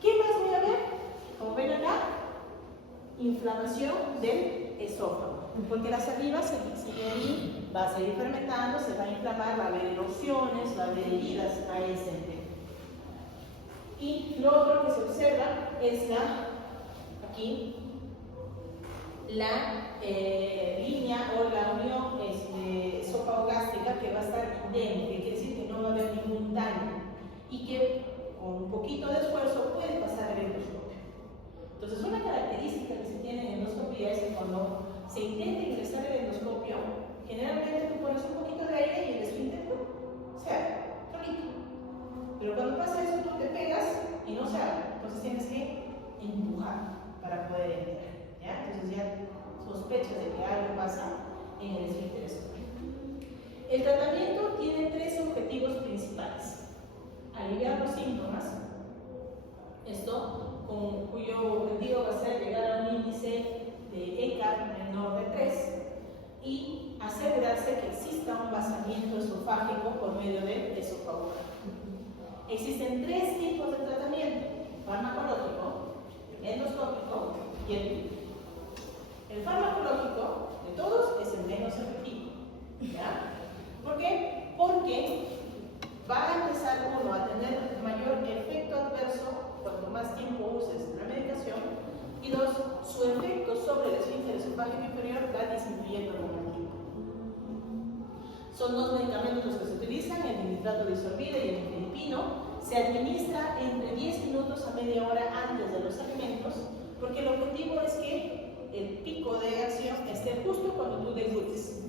¿Qué más voy a ver? Como ven acá, inflamación del esófago. Porque la saliva sigue ahí, va a seguir fermentando, se va a inflamar, va a haber erosiones, va a haber heridas a ese nivel. Y lo otro que se observa es aquí, la línea o la unión esófago-gástrica que va a estar idéntica, que quiere decir que no va a haber ningún daño y que con un poquito de esfuerzo puede pasar el endoscopio. Entonces, una característica que se tiene en endoscopía es que cuando se intenta ingresar el endoscopio, generalmente tú pones un poquito de aire y el esfínter se abre, solito. Pero cuando pasa eso, tú te pegas y no se abre. Entonces tienes que empujar para poder entrar. ¿Ya? Entonces ya sospechas de que algo pasa en el esfínter esofágico. El tratamiento tiene tres objetivos principales: aliviar los síntomas, esto con cuyo objetivo va a ser llegar a un índice de ECA menor de 3 y asegurarse que exista un vaciamiento esofágico por medio del esófago. Existen tres tipos de tratamiento: farmacológico, endoscópico y el químico. El farmacológico de todos es el menos efectivo. ¿Ya? ¿Por qué? Porque va a empezar uno a tener mayor efecto adverso cuanto más tiempo uses la medicación, y dos, su efecto sobre el esfínter esofágico inferior va disminuyendo con el tiempo. Son dos medicamentos los que se utilizan, el nitrato disolvido y el nifedipino. Se administra entre 10 minutos a media hora antes de los alimentos, porque el objetivo es que el pico de acción esté justo cuando tú deglutes.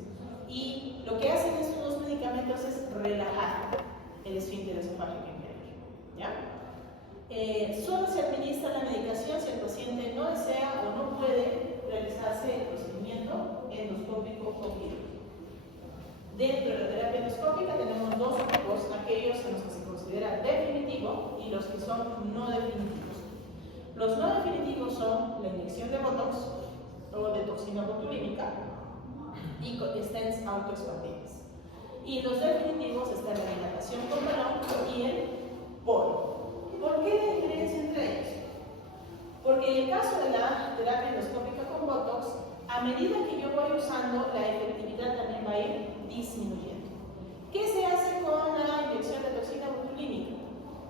Y lo que hacen estos dos medicamentos es relajar el esfínter esofágico inferior. ¿Ya? Solo se administra la medicación si el paciente no desea o no puede realizarse el procedimiento endoscópico o quirúrgico. Dentro de la terapia endoscópica tenemos dos grupos, aquellos en los que se considera definitivo y los que son no definitivos. Los no definitivos son la inyección de botox o de toxina botulínica y con stents autoexpandibles. Y los definitivos están la dilatación con balón y el polo. ¿Por qué la diferencia entre ellos? Porque en el caso de la terapia endoscópica con botox, a medida que yo voy usando, la efectividad también va a ir disminuyendo. ¿Qué se hace con la inyección de toxina botulínica?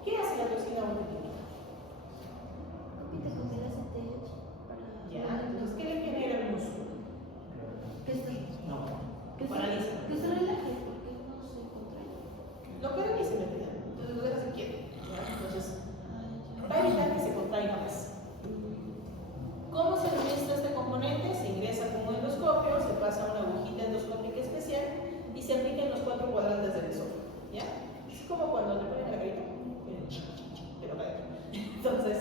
¿Qué hace la toxina botulínica? Compite con el ACTH para... Ya, entonces, ¿qué le genera el músculo? Que se Paraliza. que se relaje, porque no se contrae. Lo paraliza en realidad, entonces lo deja quieto. Entonces, va a evitar que se contraiga más. ¿Cómo se administra este componente? Se ingresa con un endoscopio, se pasa una agujita endoscópica especial y se aplica en los 4 cuadrantes del esófago. ¿Ya? Es como cuando te ponen la carita, pero para adentro. Entonces,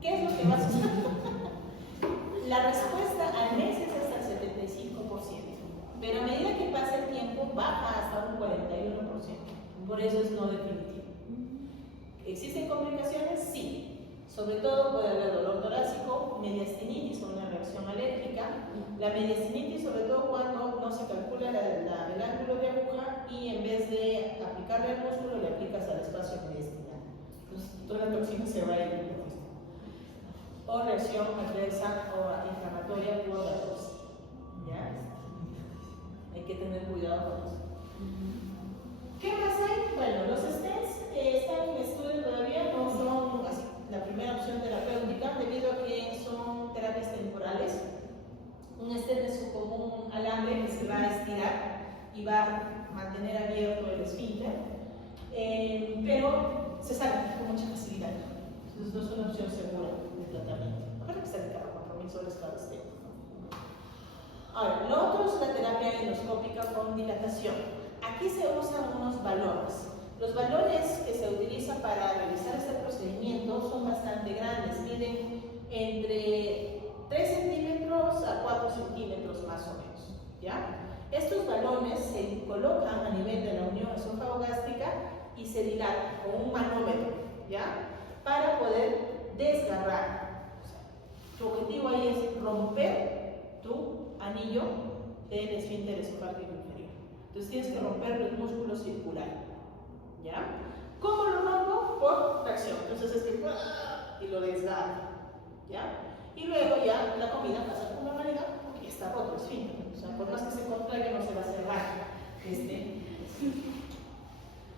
¿qué es lo que va a suceder? La respuesta al mes es hasta el 75%, pero a medida que pasa el tiempo baja hasta un 41%. Por eso es no definitivo. ¿Existen complicaciones? Sí. Sobre todo puede haber dolor torácico, mediastinitis o una reacción alérgica. La mediastinitis, sobre todo cuando no se calcula el ángulo de aguja y en vez de aplicarle al músculo, le aplicas al espacio mediastinal. Entonces, toda la toxina se va a ir por esto. O reacción adversa o inflamatoria por la tos. ¿Ya? Hay que tener cuidado con eso. ¿Qué más hay? Bueno, los stents están en estudio todavía, no son así la primera opción terapéutica debido a que son terapias temporales. Un stent es como un alambre que se va a estirar y va a mantener abierto el esfínter, pero se sale con mucha facilidad. Entonces no es una opción segura de tratamiento. Aparte que sale cada 4.000 soles cada stent. Ahora, lo otro es la terapia endoscópica con dilatación. Aquí se usan unos balones. Los balones que se utilizan para realizar este procedimiento son bastante grandes, miden entre 3 centímetros a 4 centímetros más o menos. ¿Ya? Estos balones se colocan a nivel de la unión esófago-gástrica y se dilatan con un manómetro, ¿ya? Para poder desgarrar. O sea, tu objetivo ahí es romper tu anillo del esfínter esofágico inferior. Entonces tienes que romper el músculo circular. ¿Ya? ¿Cómo lo rompo? Por tracción. Entonces es que y lo desgarro. ¿Ya? Y luego ya la comida pasa con normalidad porque está roto el esfínter. O sea, por más que se contraiga no se va a cerrar.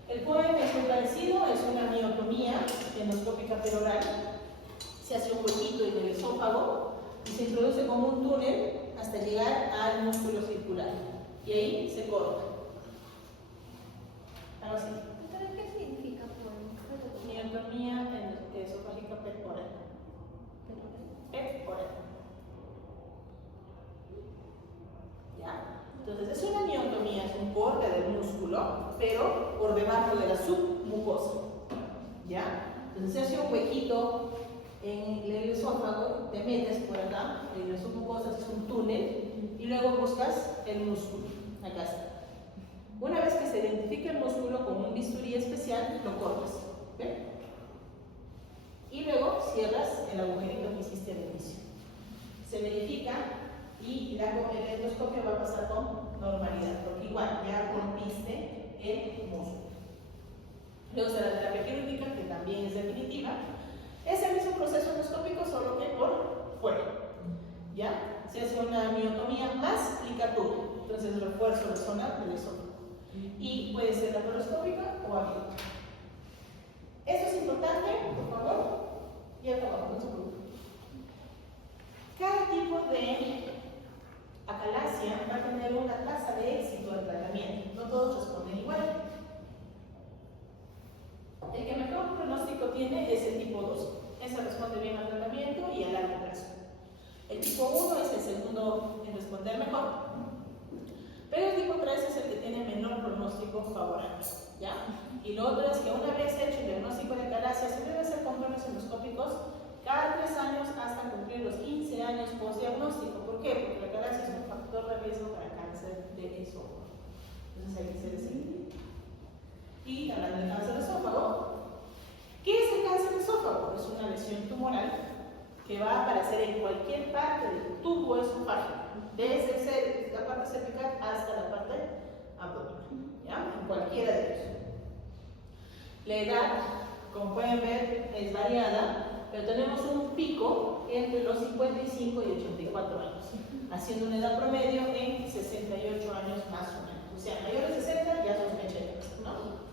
El POEM es muy parecido, es una miotomía endoscópica peroral. Se hace un huequito en el esófago y se introduce como un túnel hasta llegar al músculo circular. Y ahí se corta. Algo así. ¿Qué significa POEM? Miotomía esofágica pectoral. Pectoral. ¿Ya? Entonces, es una miotomía, es un corte del músculo, pero por debajo de la submucosa. ¿Ya? Entonces, se hace un huequito en el esófago, te metes por acá, en la submucosa es un túnel, y luego buscas el músculo. Acá está. Una vez que se identifica el músculo con un bisturí especial, lo cortas. ¿Ve? Y luego cierras el agujerito que hiciste al inicio. Se verifica y el endoscopio va a pasar con normalidad, porque igual ya rompiste el músculo. Luego está la terapia quirúrgica, que también es definitiva. Es el mismo proceso endoscópico, solo que por fuera. ¿Ya? Se hace una miotomía más ligatura. Entonces refuerzo la zona del esófago. Y puede ser laparoscópica o abierta. Esto es importante, por favor. Y acabamos, no se preocupen. Cada tipo de acalasia va a tener una tasa de éxito al tratamiento. No todos responden igual. El que mejor pronóstico tiene es el tipo 2. Ese responde bien al tratamiento y a largo plazo. El tipo 1 es el segundo en responder mejor. Pero el tipo 3 es el que tiene menor pronóstico favorable. ¿Ya? Y lo otro es que una vez hecho el diagnóstico de acalasia, se debe hacer controles endoscópicos cada 3 años hasta cumplir los 15 años post-diagnóstico. ¿Por qué? Porque la acalasia es un factor de riesgo para cáncer de esófago. Entonces hay que ser ese. Y hablando de cáncer de esófago, ¿qué es el cáncer de esófago? Es una lesión tumoral que va a aparecer en cualquier parte del tubo esofágico, desde la parte cervical hasta la parte abdominal, ¿ya? En cualquiera de ellos. La edad, como pueden ver, es variada, pero tenemos un pico entre los 55 y 84 años, haciendo una edad promedio en 68 años más o menos. O sea, mayores de 60 ya sospecheros, ¿no?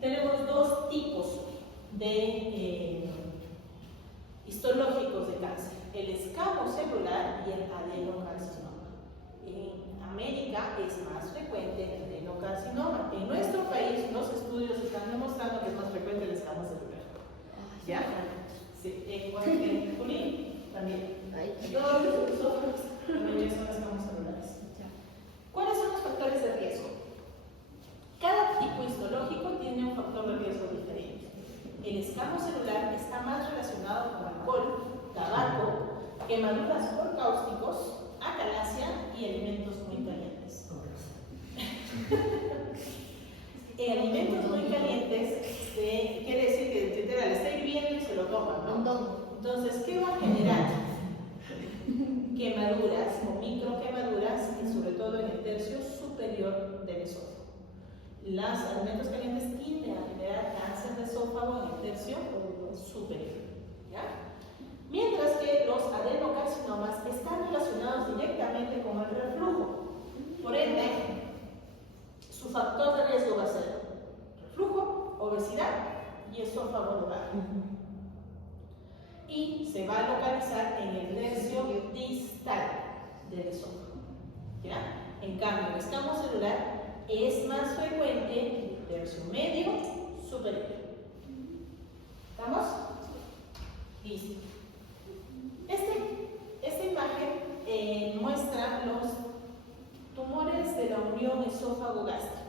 Tenemos dos tipos de histológicos de cáncer, el escamo celular y el adenocarcinoma. En América es más frecuente el adenocarcinoma. En nuestro país los estudios están demostrando que es más frecuente el escamo celular. ¿Ya? Sí, en Junín también. Todos los esófagos también son escamos celulares. ¿Cuáles son los factores de riesgo? Cada tipo histológico tiene un factor de riesgo diferente. El escamo celular está más relacionado con alcohol, tabaco, quemaduras por cáusticos, acalasia y alimentos muy calientes. Alimentos muy calientes quiere decir que literal está hirviendo y se lo toman, ¿no? Entonces, ¿qué va a generar? Quemaduras o microquemaduras, y sobre todo en el tercio superior del esófago. Los alimentos calientes tienden a generar cáncer de esófago en el tercio superior, ¿ya? Mientras que los adenocarcinomas están relacionados directamente con el reflujo. Por ende, su factor de riesgo va a ser reflujo, obesidad y esófago local. Y se va a localizar en el tercio distal del esófago, ¿ya? En cambio, el escamo celular es más frecuente en el tercio medio superior. ¿Estamos? Listo. Esta imagen muestra los tumores de la unión esófago-gástrica,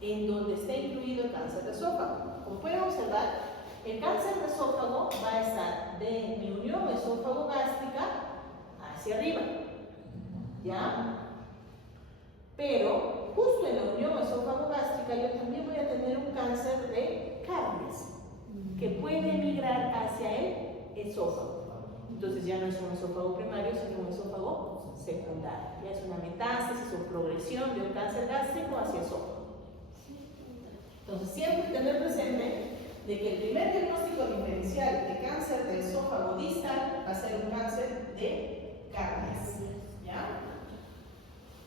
en donde está incluido el cáncer de esófago. Como pueden observar, el cáncer de esófago va a estar de mi unión esófago-gástrica hacia arriba, ¿ya? Pero justo en la unión esófago-gástrica yo también voy a tener un cáncer de carnes que puede migrar hacia el esófago. Entonces ya no es un esófago primario, sino un esófago secundario. Ya es una metástasis o progresión de un cáncer gástrico hacia esófago. Entonces siempre tener presente de que el primer diagnóstico diferencial de cáncer de esófago distal va a ser un cáncer de carnes. ¿Ya?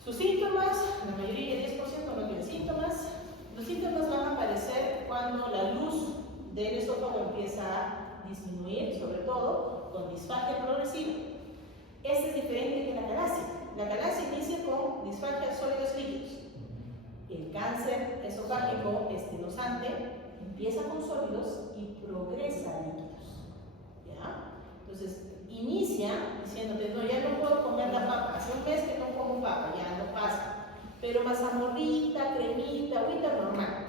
Sus síntomas, la mayoría, 10% no tiene síntomas. Los síntomas van a aparecer cuando la luz del esófago empieza a disminuir, sobre todo con disfagia progresiva. Este es diferente que la acalasia. La acalasia inicia con disfagia sólidos líquidos. El cáncer esofágico estenosante empieza con sólidos y progresa a líquidos. ¿Ya? Entonces, inicia diciéndote, no, ya no puedo comer la papa. Hace un mes que no como papa, ya no pasa. Pero mazamorrita, cremita, agüita normal.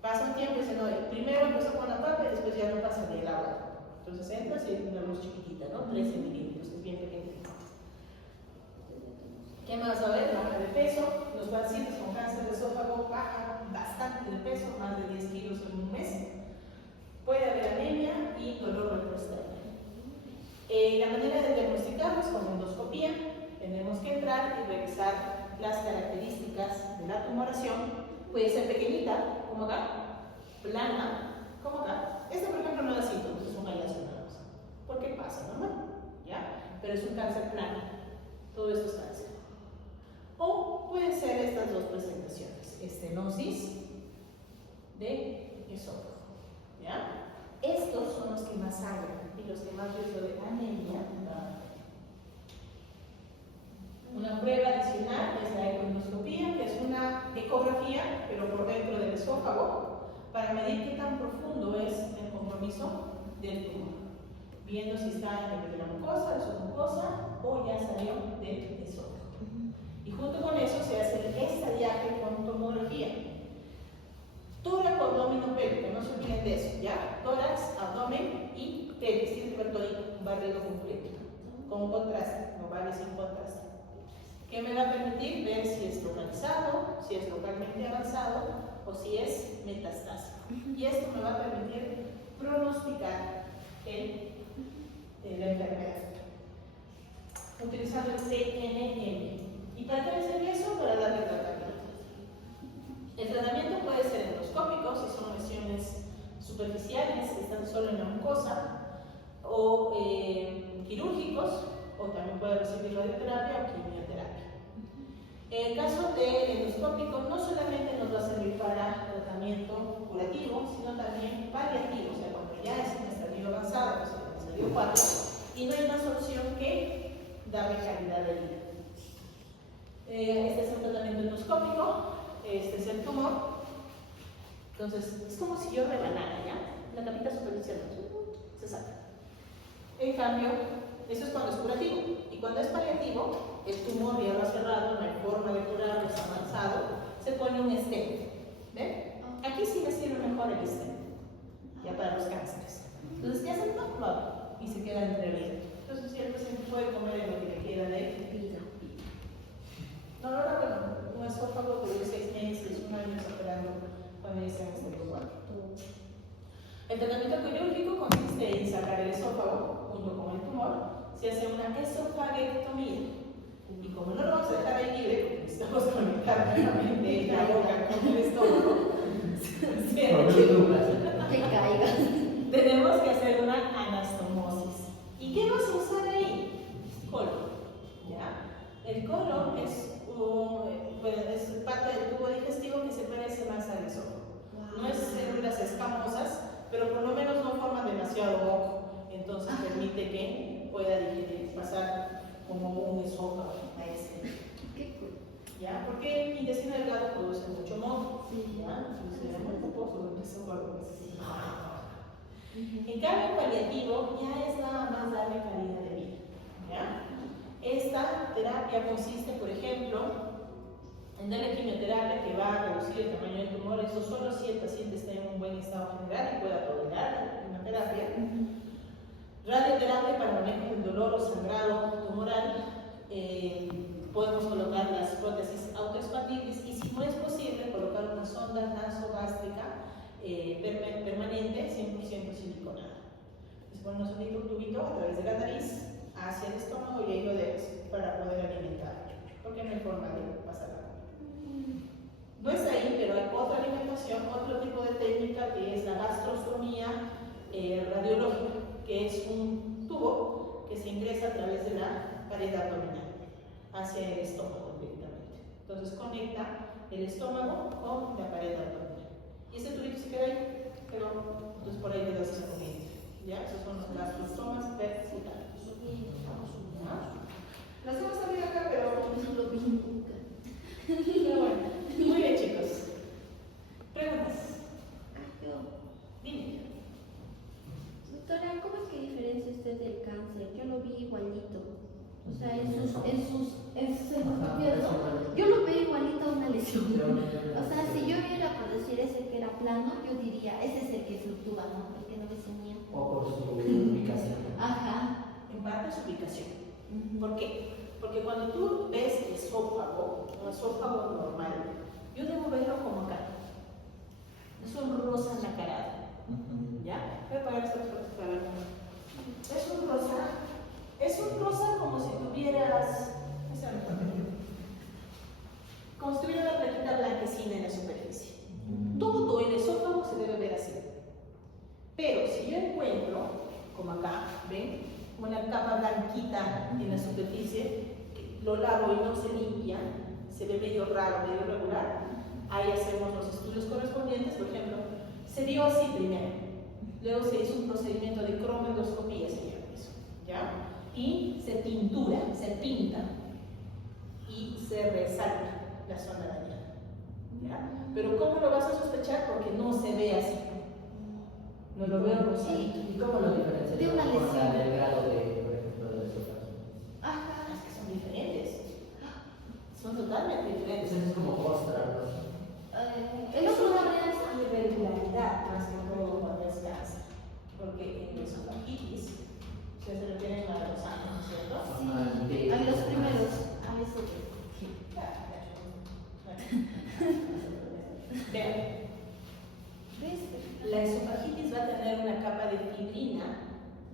Pasa un tiempo y dice, no, primero empezó con la papa y después ya no pasa ni el agua. Entonces entras y hay una luz chiquitita, ¿no? 13 milímetros, es bien pequeñita. ¿Qué más va a haber? Baja de peso. Los pacientes con cáncer de esófago bajan bastante de peso, más de 10 kilos en un mes. Puede haber anemia y dolor rectal. La manera de diagnosticarlo es con endoscopía. Tenemos que entrar y revisar las características de la tumoración. Puede ser pequeñita, como acá, plana, como acá. Esta, por ejemplo, no da síntomas, es un hallazgo nada más. ¿Por qué pasa? Normal, ¿ya? Pero es un cáncer plano. Todo esto es cáncer. O pueden ser estas dos presentaciones: estenosis de esófago, ¿ya? Estos son los que más sangran y los que más riesgo de anemia. Una Una prueba adicional es la ecoendoscopía, que es una ecografía, pero por dentro del esófago, para medir qué tan profundo es el compromiso del tumor, viendo si está en la mucosa, la submucosa o ya salió del esófago. Y junto con eso se hace el estadiaje con tomografía. Tórax o abdomen pélvico, no se olviden de eso, ¿ya? Tórax, abdomen y pelvis, tiene que ver todo un barrido completo, con contraste, no vale sin contraste. ¿Qué me va a permitir ver si es localizado, si es localmente avanzado o si es metastásico? Y esto me va a permitir pronosticar la enfermedad utilizando el CNN. ¿Y para qué me sirve eso? Para darle tratamiento. El tratamiento puede ser endoscópico si son lesiones superficiales que están solo en la mucosa, o quirúrgicos, o también puede recibir radioterapia o quimioterapia. En el caso del endoscópico no solamente nos va a servir para tratamiento curativo, sino también paliativo, o sea, cuando ya es un estadio avanzado, pues en el estadio 4, y no hay más opción que darle calidad de vida. Este es un tratamiento endoscópico, este es el tumor. Entonces, es como si yo rebanara, ¿ya? La capita superficial se saca. En cambio, eso es cuando es curativo. Y cuando es paliativo, el tumor ya lo ha cerrado, no hay forma de curarlo, está avanzado, se pone un stent. ¿Ven? Aquí sí me sirve mejor el stent, ya para los cánceres. Entonces, ¿qué hacen? No, y se queda entreabierto. Entonces, si el paciente puede comer lo que le quiera de vida. No, bueno, un esófago por 6 meses, un año operando cuando dicen este lugar. El tratamiento quirúrgico consiste en sacar el esófago junto con el tumor, se hace una esofagectomía. Y como no lo vamos a dejar ahí libre, porque necesitamos conectar nuevamente la boca con el estómago, te caigas. Tenemos que hacer una anastomosis. ¿Y qué vas a usar ahí? Colon. ¿Ya? El colon es parte del tubo digestivo que se parece más al esófago. No es células escamosas, pero por lo menos no forman demasiado moco. Entonces permite que pueda digerir, pasar como un esófago a ese. ¿Ya? Porque el intestino delgado produce mucho moco. ¿Ya? Entonces era muy poco el esófago. En cambio, paliativo ya es nada más darle calidad de vida. ¿Ya? Esta terapia consiste, por ejemplo, en darle quimioterapia que va a reducir el tamaño del tumor, eso solo si el paciente está en un buen estado general y pueda tolerar la quimioterapia. Radioterapia para manejo del dolor o sangrado tumoral. Podemos colocar las prótesis autoexpandibles y, si no es posible, colocar una sonda nasogástrica permanente, 100% siliconada. Se pone un tubito a través de la nariz hacia el estómago y ahí lo dejas para poder alimentar, porque no hay forma de pasarla. No es ahí, pero hay otra alimentación, otro tipo de técnica que es la gastrostomía radiológica, que es un tubo que se ingresa a través de la pared abdominal hacia el estómago directamente. Entonces conecta el estómago con la pared abdominal. Y ese tubito se queda ahí, pero entonces por ahí le das esa corriente. ¿Ya? Esos son los gastrostomas persitales. Las hemos salido acá, pero no lo vi nunca. Pero bueno, muy bien, chicos. ¿Preguntas? Yo. Dime. Doctora, ¿cómo es que diferencia usted del cáncer? Yo lo vi igualito. O sea, yo lo veo igualito a una lesión. O sea, si yo viera, por decir, ese que era plano, yo diría, ese es el que fluctúa, ¿no? El que no se niega. O por su ubicación. Ajá. En parte su ubicación. ¿Por qué? Porque cuando tú ves esófago, un esófago normal, yo debo verlo como acá. Es un rosa nacarado. ¿Ya? Voy a apagar esta foto para ver. Es un rosa como si tuvieras. Como si tuviera una plaquita blanquecina en la superficie. Todo el esófago se debe ver así. Pero si yo encuentro, como acá, ¿ven? Una capa blanquita en la superficie, lo lavo y no se limpia, se ve medio raro, medio irregular, ahí hacemos los estudios correspondientes. Por ejemplo, se vio así primero, luego se hizo un procedimiento de cromoendoscopía, se llama eso, ¿ya? Y se tintura, se pinta, y se resalta la zona dañada. ¿Ya? Pero ¿cómo lo vas a sospechar? Porque no se ve así. No lo veo rosadito. ¿Y cómo lo diferencias De una con lesión. el grado de, por ejemplo, de esofágitis? Ajá. Es que son diferentes. Son totalmente diferentes. Entonces es como costra, ¿no? El Es otro una también es irregularidad más que todo cuando es cáncer. Porque en la esofagitis, ustedes se refieren a los ángeles, ¿cierto? sí, a los primeros, a veces. Vean, ¿Ves? la esofagitis va a tener una capa de fibrina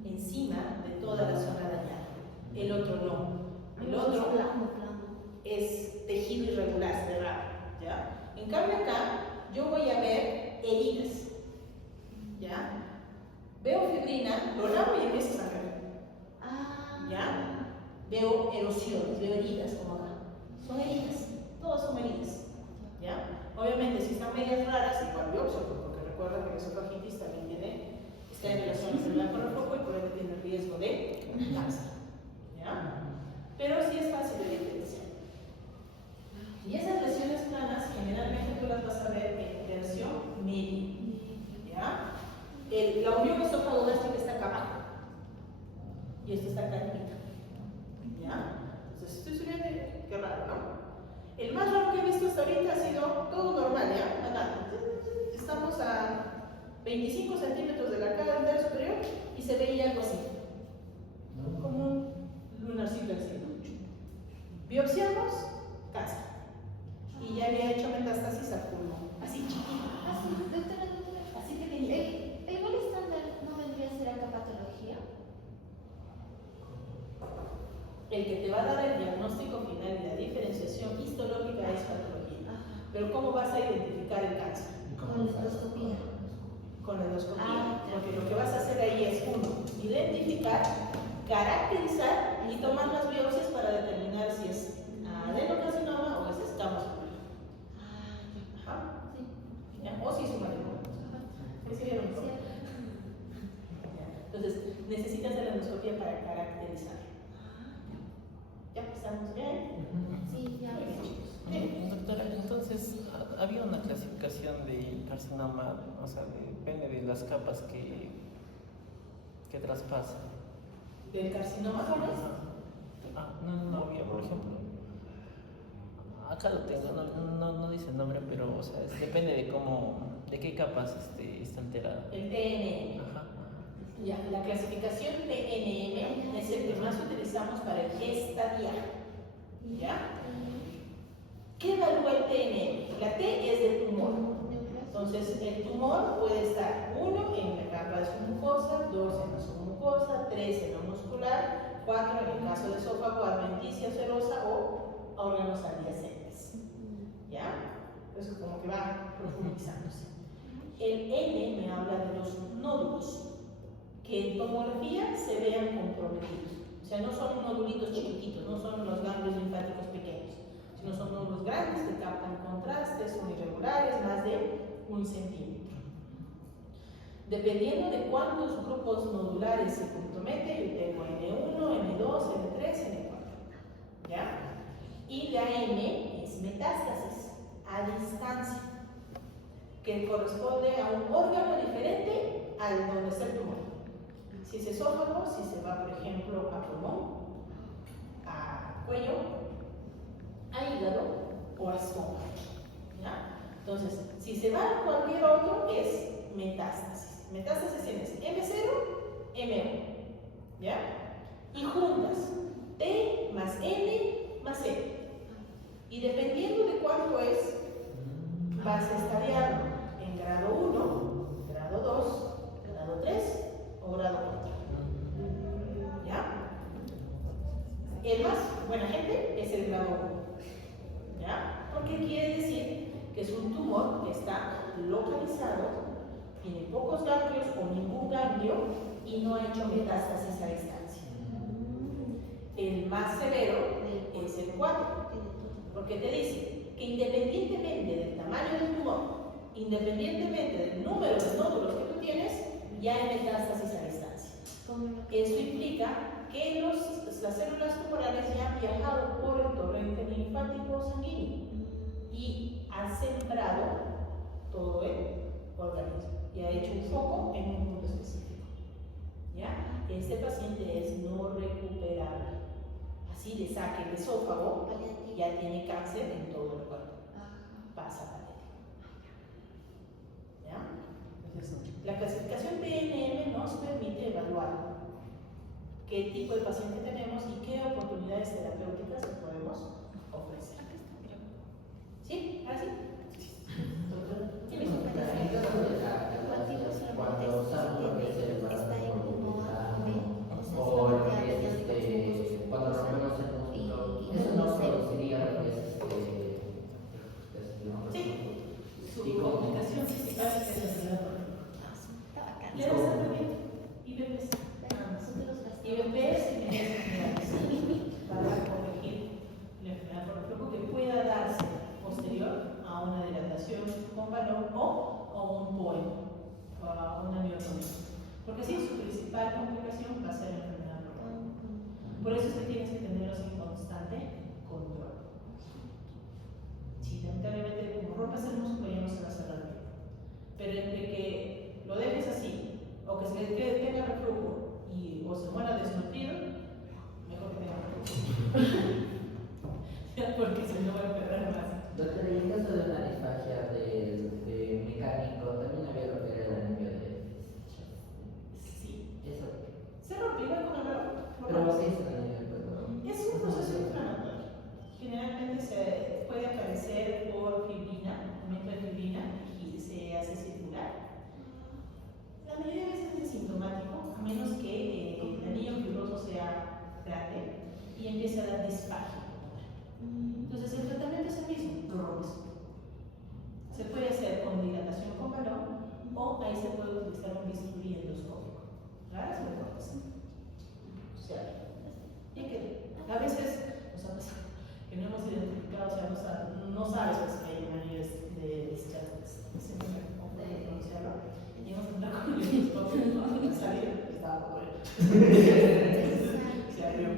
encima de toda la zona dañada. El otro no. El otro plano. es tejido irregular, cerrado. ¿Ya? En cambio acá, yo voy a ver heridas. ¿Ya? Veo fibrina, lo lavo y empiezo a sangrar. ¿Ya? Veo erosiones, veo heridas como acá. Son heridas, todas son heridas. ¿Ya? Obviamente, si están medias raras, igual biopsia, porque recuerda que la esofagitis también está en relación celular con el foco y por ende tiene riesgo de cáncer. ¿Ya? Pero sí es fácil de diferenciar. Y esas lesiones planas, generalmente tú las vas a ver en versión media. ¿Ya? La unión esófago-gástrica está acá abajo. Y esto está acá arriba. ¿Ya? Entonces, estoy subiendo, qué raro, ¿no? El más raro que he visto hasta ahorita ha sido todo normal, ¿ya? Acá. Estamos a 25 centímetros de la cara dental superior y se veía algo así. Como un lunarcito así, ¿no? Biopsiamos, cáncer. Y ya había hecho metástasis al pulmón. Así chiquito. Doctora, Así pequeñito. ¿el gol estándar no vendría a ser acá patología? El que te va a dar el diagnóstico final y la diferenciación histológica es patología. Pero ¿cómo vas a identificar el cáncer? Con la endoscopía. Con la endoscopía. Ah, Porque lo que vas a hacer ahí es, uno, identificar, caracterizar y tomar las biopsias para determinar si es adenocarcinoma o es escamas. Ajá. Sí. ¿Ya? O si es un adenoma. ¿Qué sería lo mejor? Entonces, necesitas la endoscopía para caracterizar. ¿Ya estamos bien? Sí, ya. Muy bien, chicos. Doctora, entonces había una clasificación de carcinoma, o sea, depende de las capas que traspasa. ¿Del carcinoma jóvenes? No había, por ejemplo. Acá lo tengo, no dice el nombre, pero o sea, depende de qué capas está alterada. El TNM. Ajá. Ya, la clasificación TNM es el que más utilizamos para el estadiar. ¿Ya? ¿Qué evalúa el TNM? La T es del tumor. Entonces, el tumor puede estar 1 en la capa submucosa, 2 en la submucosa, 3 en la muscular, 4 en el caso de esófago, adventicia serosa o órganos adyacentes. ¿Ya? Entonces, como que va profundizándose. El N me habla de los nódulos, que en tomografía se vean comprometidos. O sea, no son nodulitos chiquititos, no son los ganglios linfáticos pequeños, sino son nódulos grandes que captan contrastes, son irregulares, más de 1 centímetro. Dependiendo de cuántos grupos nodulares se compromete, yo tengo N1, N2, N3, N4. ¿Ya? Y la M es metástasis a distancia, que corresponde a un órgano diferente al donde está el tumor. Si es esófago, si se va, por ejemplo, a pulmón, a cuello, a hígado o a estómago. ¿Ya? Entonces, si se va a cualquier otro, es metástasis. Metástasis tienes M0, M1. ¿Ya? Y juntas, T más N más M. Y dependiendo de cuánto es, vas a estadiarlo en grado 1, grado 2, grado 3 o grado 4. ¿Ya? El más buena gente es el grado 1. ¿Ya? Porque quiere decir que es un tumor que está localizado, tiene pocos ganglios o ningún ganglio y no ha hecho metástasis a distancia. El más severo es el 4, porque te dice que independientemente del tamaño del tumor, independientemente del número de nódulos que tú tienes, ya hay metástasis a distancia. Eso implica que las células tumorales ya han viajado por el torrente linfático linfático sanguíneo y ha sembrado todo el organismo y ha hecho un foco en un punto específico. ¿Ya? Este paciente es no recuperable. Así le saque el esófago, ya tiene cáncer en todo el cuerpo. Pasa paliativo. ¿Ya? Entonces, la clasificación PNM nos permite evaluar qué tipo de paciente tenemos y qué oportunidades terapéuticas le podemos ofrecer. ¿Sí? ¿Ahora sí? Doctora, ¿qué me En el caso de la cuando usamos lo que es el embarazo o cuando rompemos el músculo, eso no produciría lo que es su comunicación física es la enfermedad crónica. Le das tratamiento y bebés. Y bebés para corregir la enfermedad por reflujo que pueda darse posterior a una dilatación con balón o un POE o a una miotomía. Porque sí, su principal complicación va a ser la enfermedad crónica. Por eso se tienes que tenerlos en constante control. Sí, lamentablemente, como rompes el músculo ya no se va a cerrar bien. Pero entre que lo dejes así, o que se tenga reflujo o se muera desnutrido, mejor que tenga reflujo. Porque si no va a empeorar más. Doctora, y en caso de una disfagia de mecánico, también había lo que era el anemia de Sí. eso. Se rompe igual con el balón. Pero ¿qué es el anemia del balón? Es un proceso inflamatorio. Generalmente se puede aparecer por fibrina, aumento de fibrina, y se hace circular. La mayoría de veces es asintomático, a menos que el anillo fibroso sea grande y empiece a dar disfagia. Entonces el tratamiento es el mismo, lo rompes. Se puede hacer con dilatación con balón o ahí se puede utilizar un bisturí endoscópico. ¿Verdad? Se lo rompes. O sea, y que a veces nos ha pasado que no hemos identificado, o sea, no sabes pues, que hay un anillo de deschates. Siempre me confundo de pronunciarlo. Y hemos entrado con el endoscopio, ¿no? Salir, estaba por ahí. Se abrió.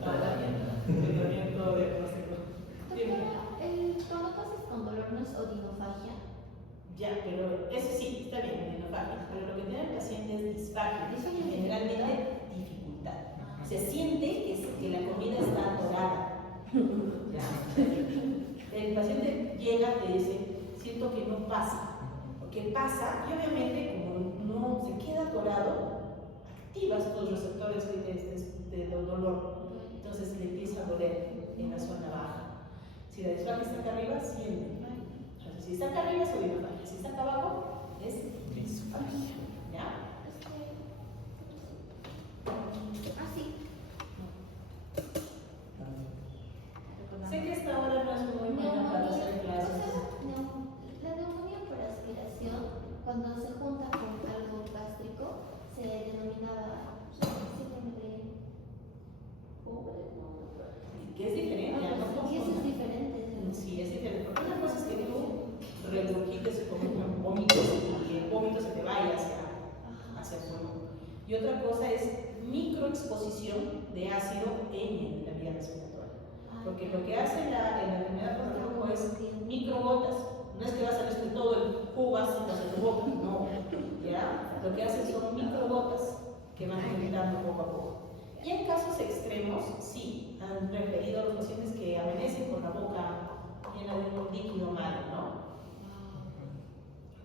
Tratamiento diagnóstico. Cuando pasas con dolor no es odinofagia. Ya, pero eso sí, está bien, odinofagia. Pero lo que tiene el paciente es disfagia. Eso es generalmente dificultad. Se siente que la comida está atorada. ¿Ya? El paciente llega y te dice, siento que no pasa. Porque pasa, y obviamente como no se queda atorado, activas tus receptores de dolor. Entonces le empieza a doler en la zona baja. Si la disfagia está acá arriba, siente. Entonces, si está acá arriba es odinofagia, si está acá abajo es disfagia. ¿Ya? Así. Sé que esta hora no es muy buena para hacer clases. La neumonía por aspiración, cuando se junta con algo gástrico, se denominaba síndrome de pobre, Que es diferente, y eso ¿no? es diferente. Sí, es diferente. Porque una cosa es que tú regurgites con vómitos y el vómito se te vaya hacia el pulmón. Y otra cosa es microexposición de ácido en la vía respiratoria. Porque lo que hace la enfermedad por reflujo es microgotas. No es que va a salir todo el jugo ácido hacia tu boca, no. ¿Ya? Lo que hace son microgotas que van aumentando poco a poco. Y en casos extremos, sí, han referido a los pacientes que amanecen con la boca llena de un líquido malo, ¿no?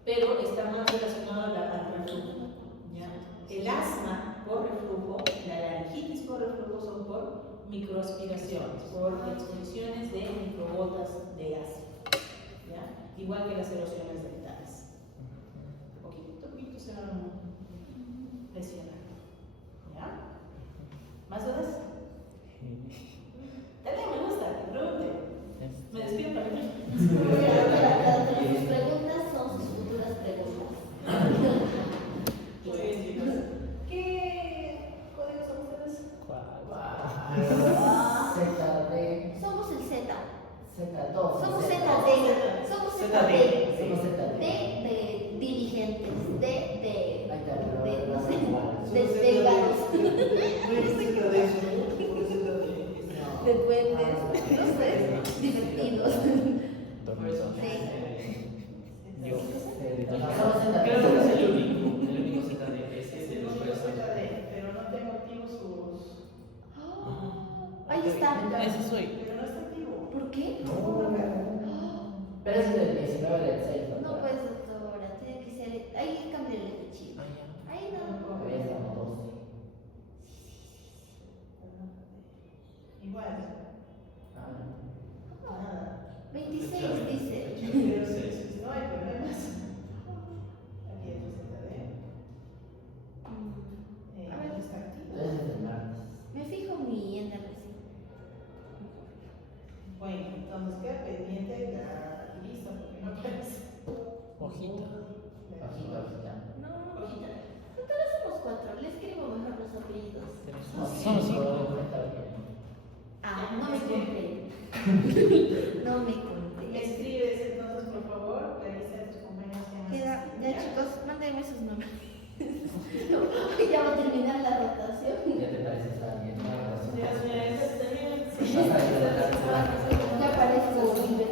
Pero está más relacionado al reflujo. ¿Ya? El asma por reflujo, la laringitis por reflujo son por microaspiraciones, por exposiciones de microgotas de ácido. ¿Ya? Igual que las erosiones dentales. Poquito se van presionando. ¿Ya? ¿Más dudas? También me gusta, que pregunte. Me despido para mí. Sus preguntas son sus futuras preguntas. Muy bien, chicos. ¿Qué códigos son ustedes? ZD. Somos el Z. Z2. Somos ZD. Somos ZD. Somos ZD. D de dirigentes. D de. Ahí está, De, no sé, Somos de ZD. delegados. No es Z de eso, ¿no? Por Z de. de duendes, no sé, divertidos. Dormidor. Sí. Yo. Creo Creo que es el único ZDS de los personas. Pero no tengo activos sus. Ahí está. Ese soy. Pero no está activo. ¿Por qué? Pero es del 19 del 6, ¿no? No, pues doctora, tiene que ser. Ahí cámbiale el chip. Ah, ya. Ahí no. Todavía estamos 12. Igual. Ah, Nada. 26 dice. Pero sí, no hay problemas. Aquí hay tu ZD. A ver, Está activo. entonces es el martes. me fijo mi NRC. Bueno, entonces queda pendiente la lista porque no aparece. Hojita. Hojita, hojita. No, doctora, somos 4. Le escribo mejor los apellidos. Son 5. Ah, no me conté. No me Me conté. escribes entonces, por favor, la lista de tus compañeros que han Queda, asistido. ya chicos, mándenme sus nombres. Ya va a terminar la rotación. ¿Qué te parece? Está bien. Ya, ya, ya, ya, ya, ya, ya, ya, ya, ya, ya, ya, Vas a ir a la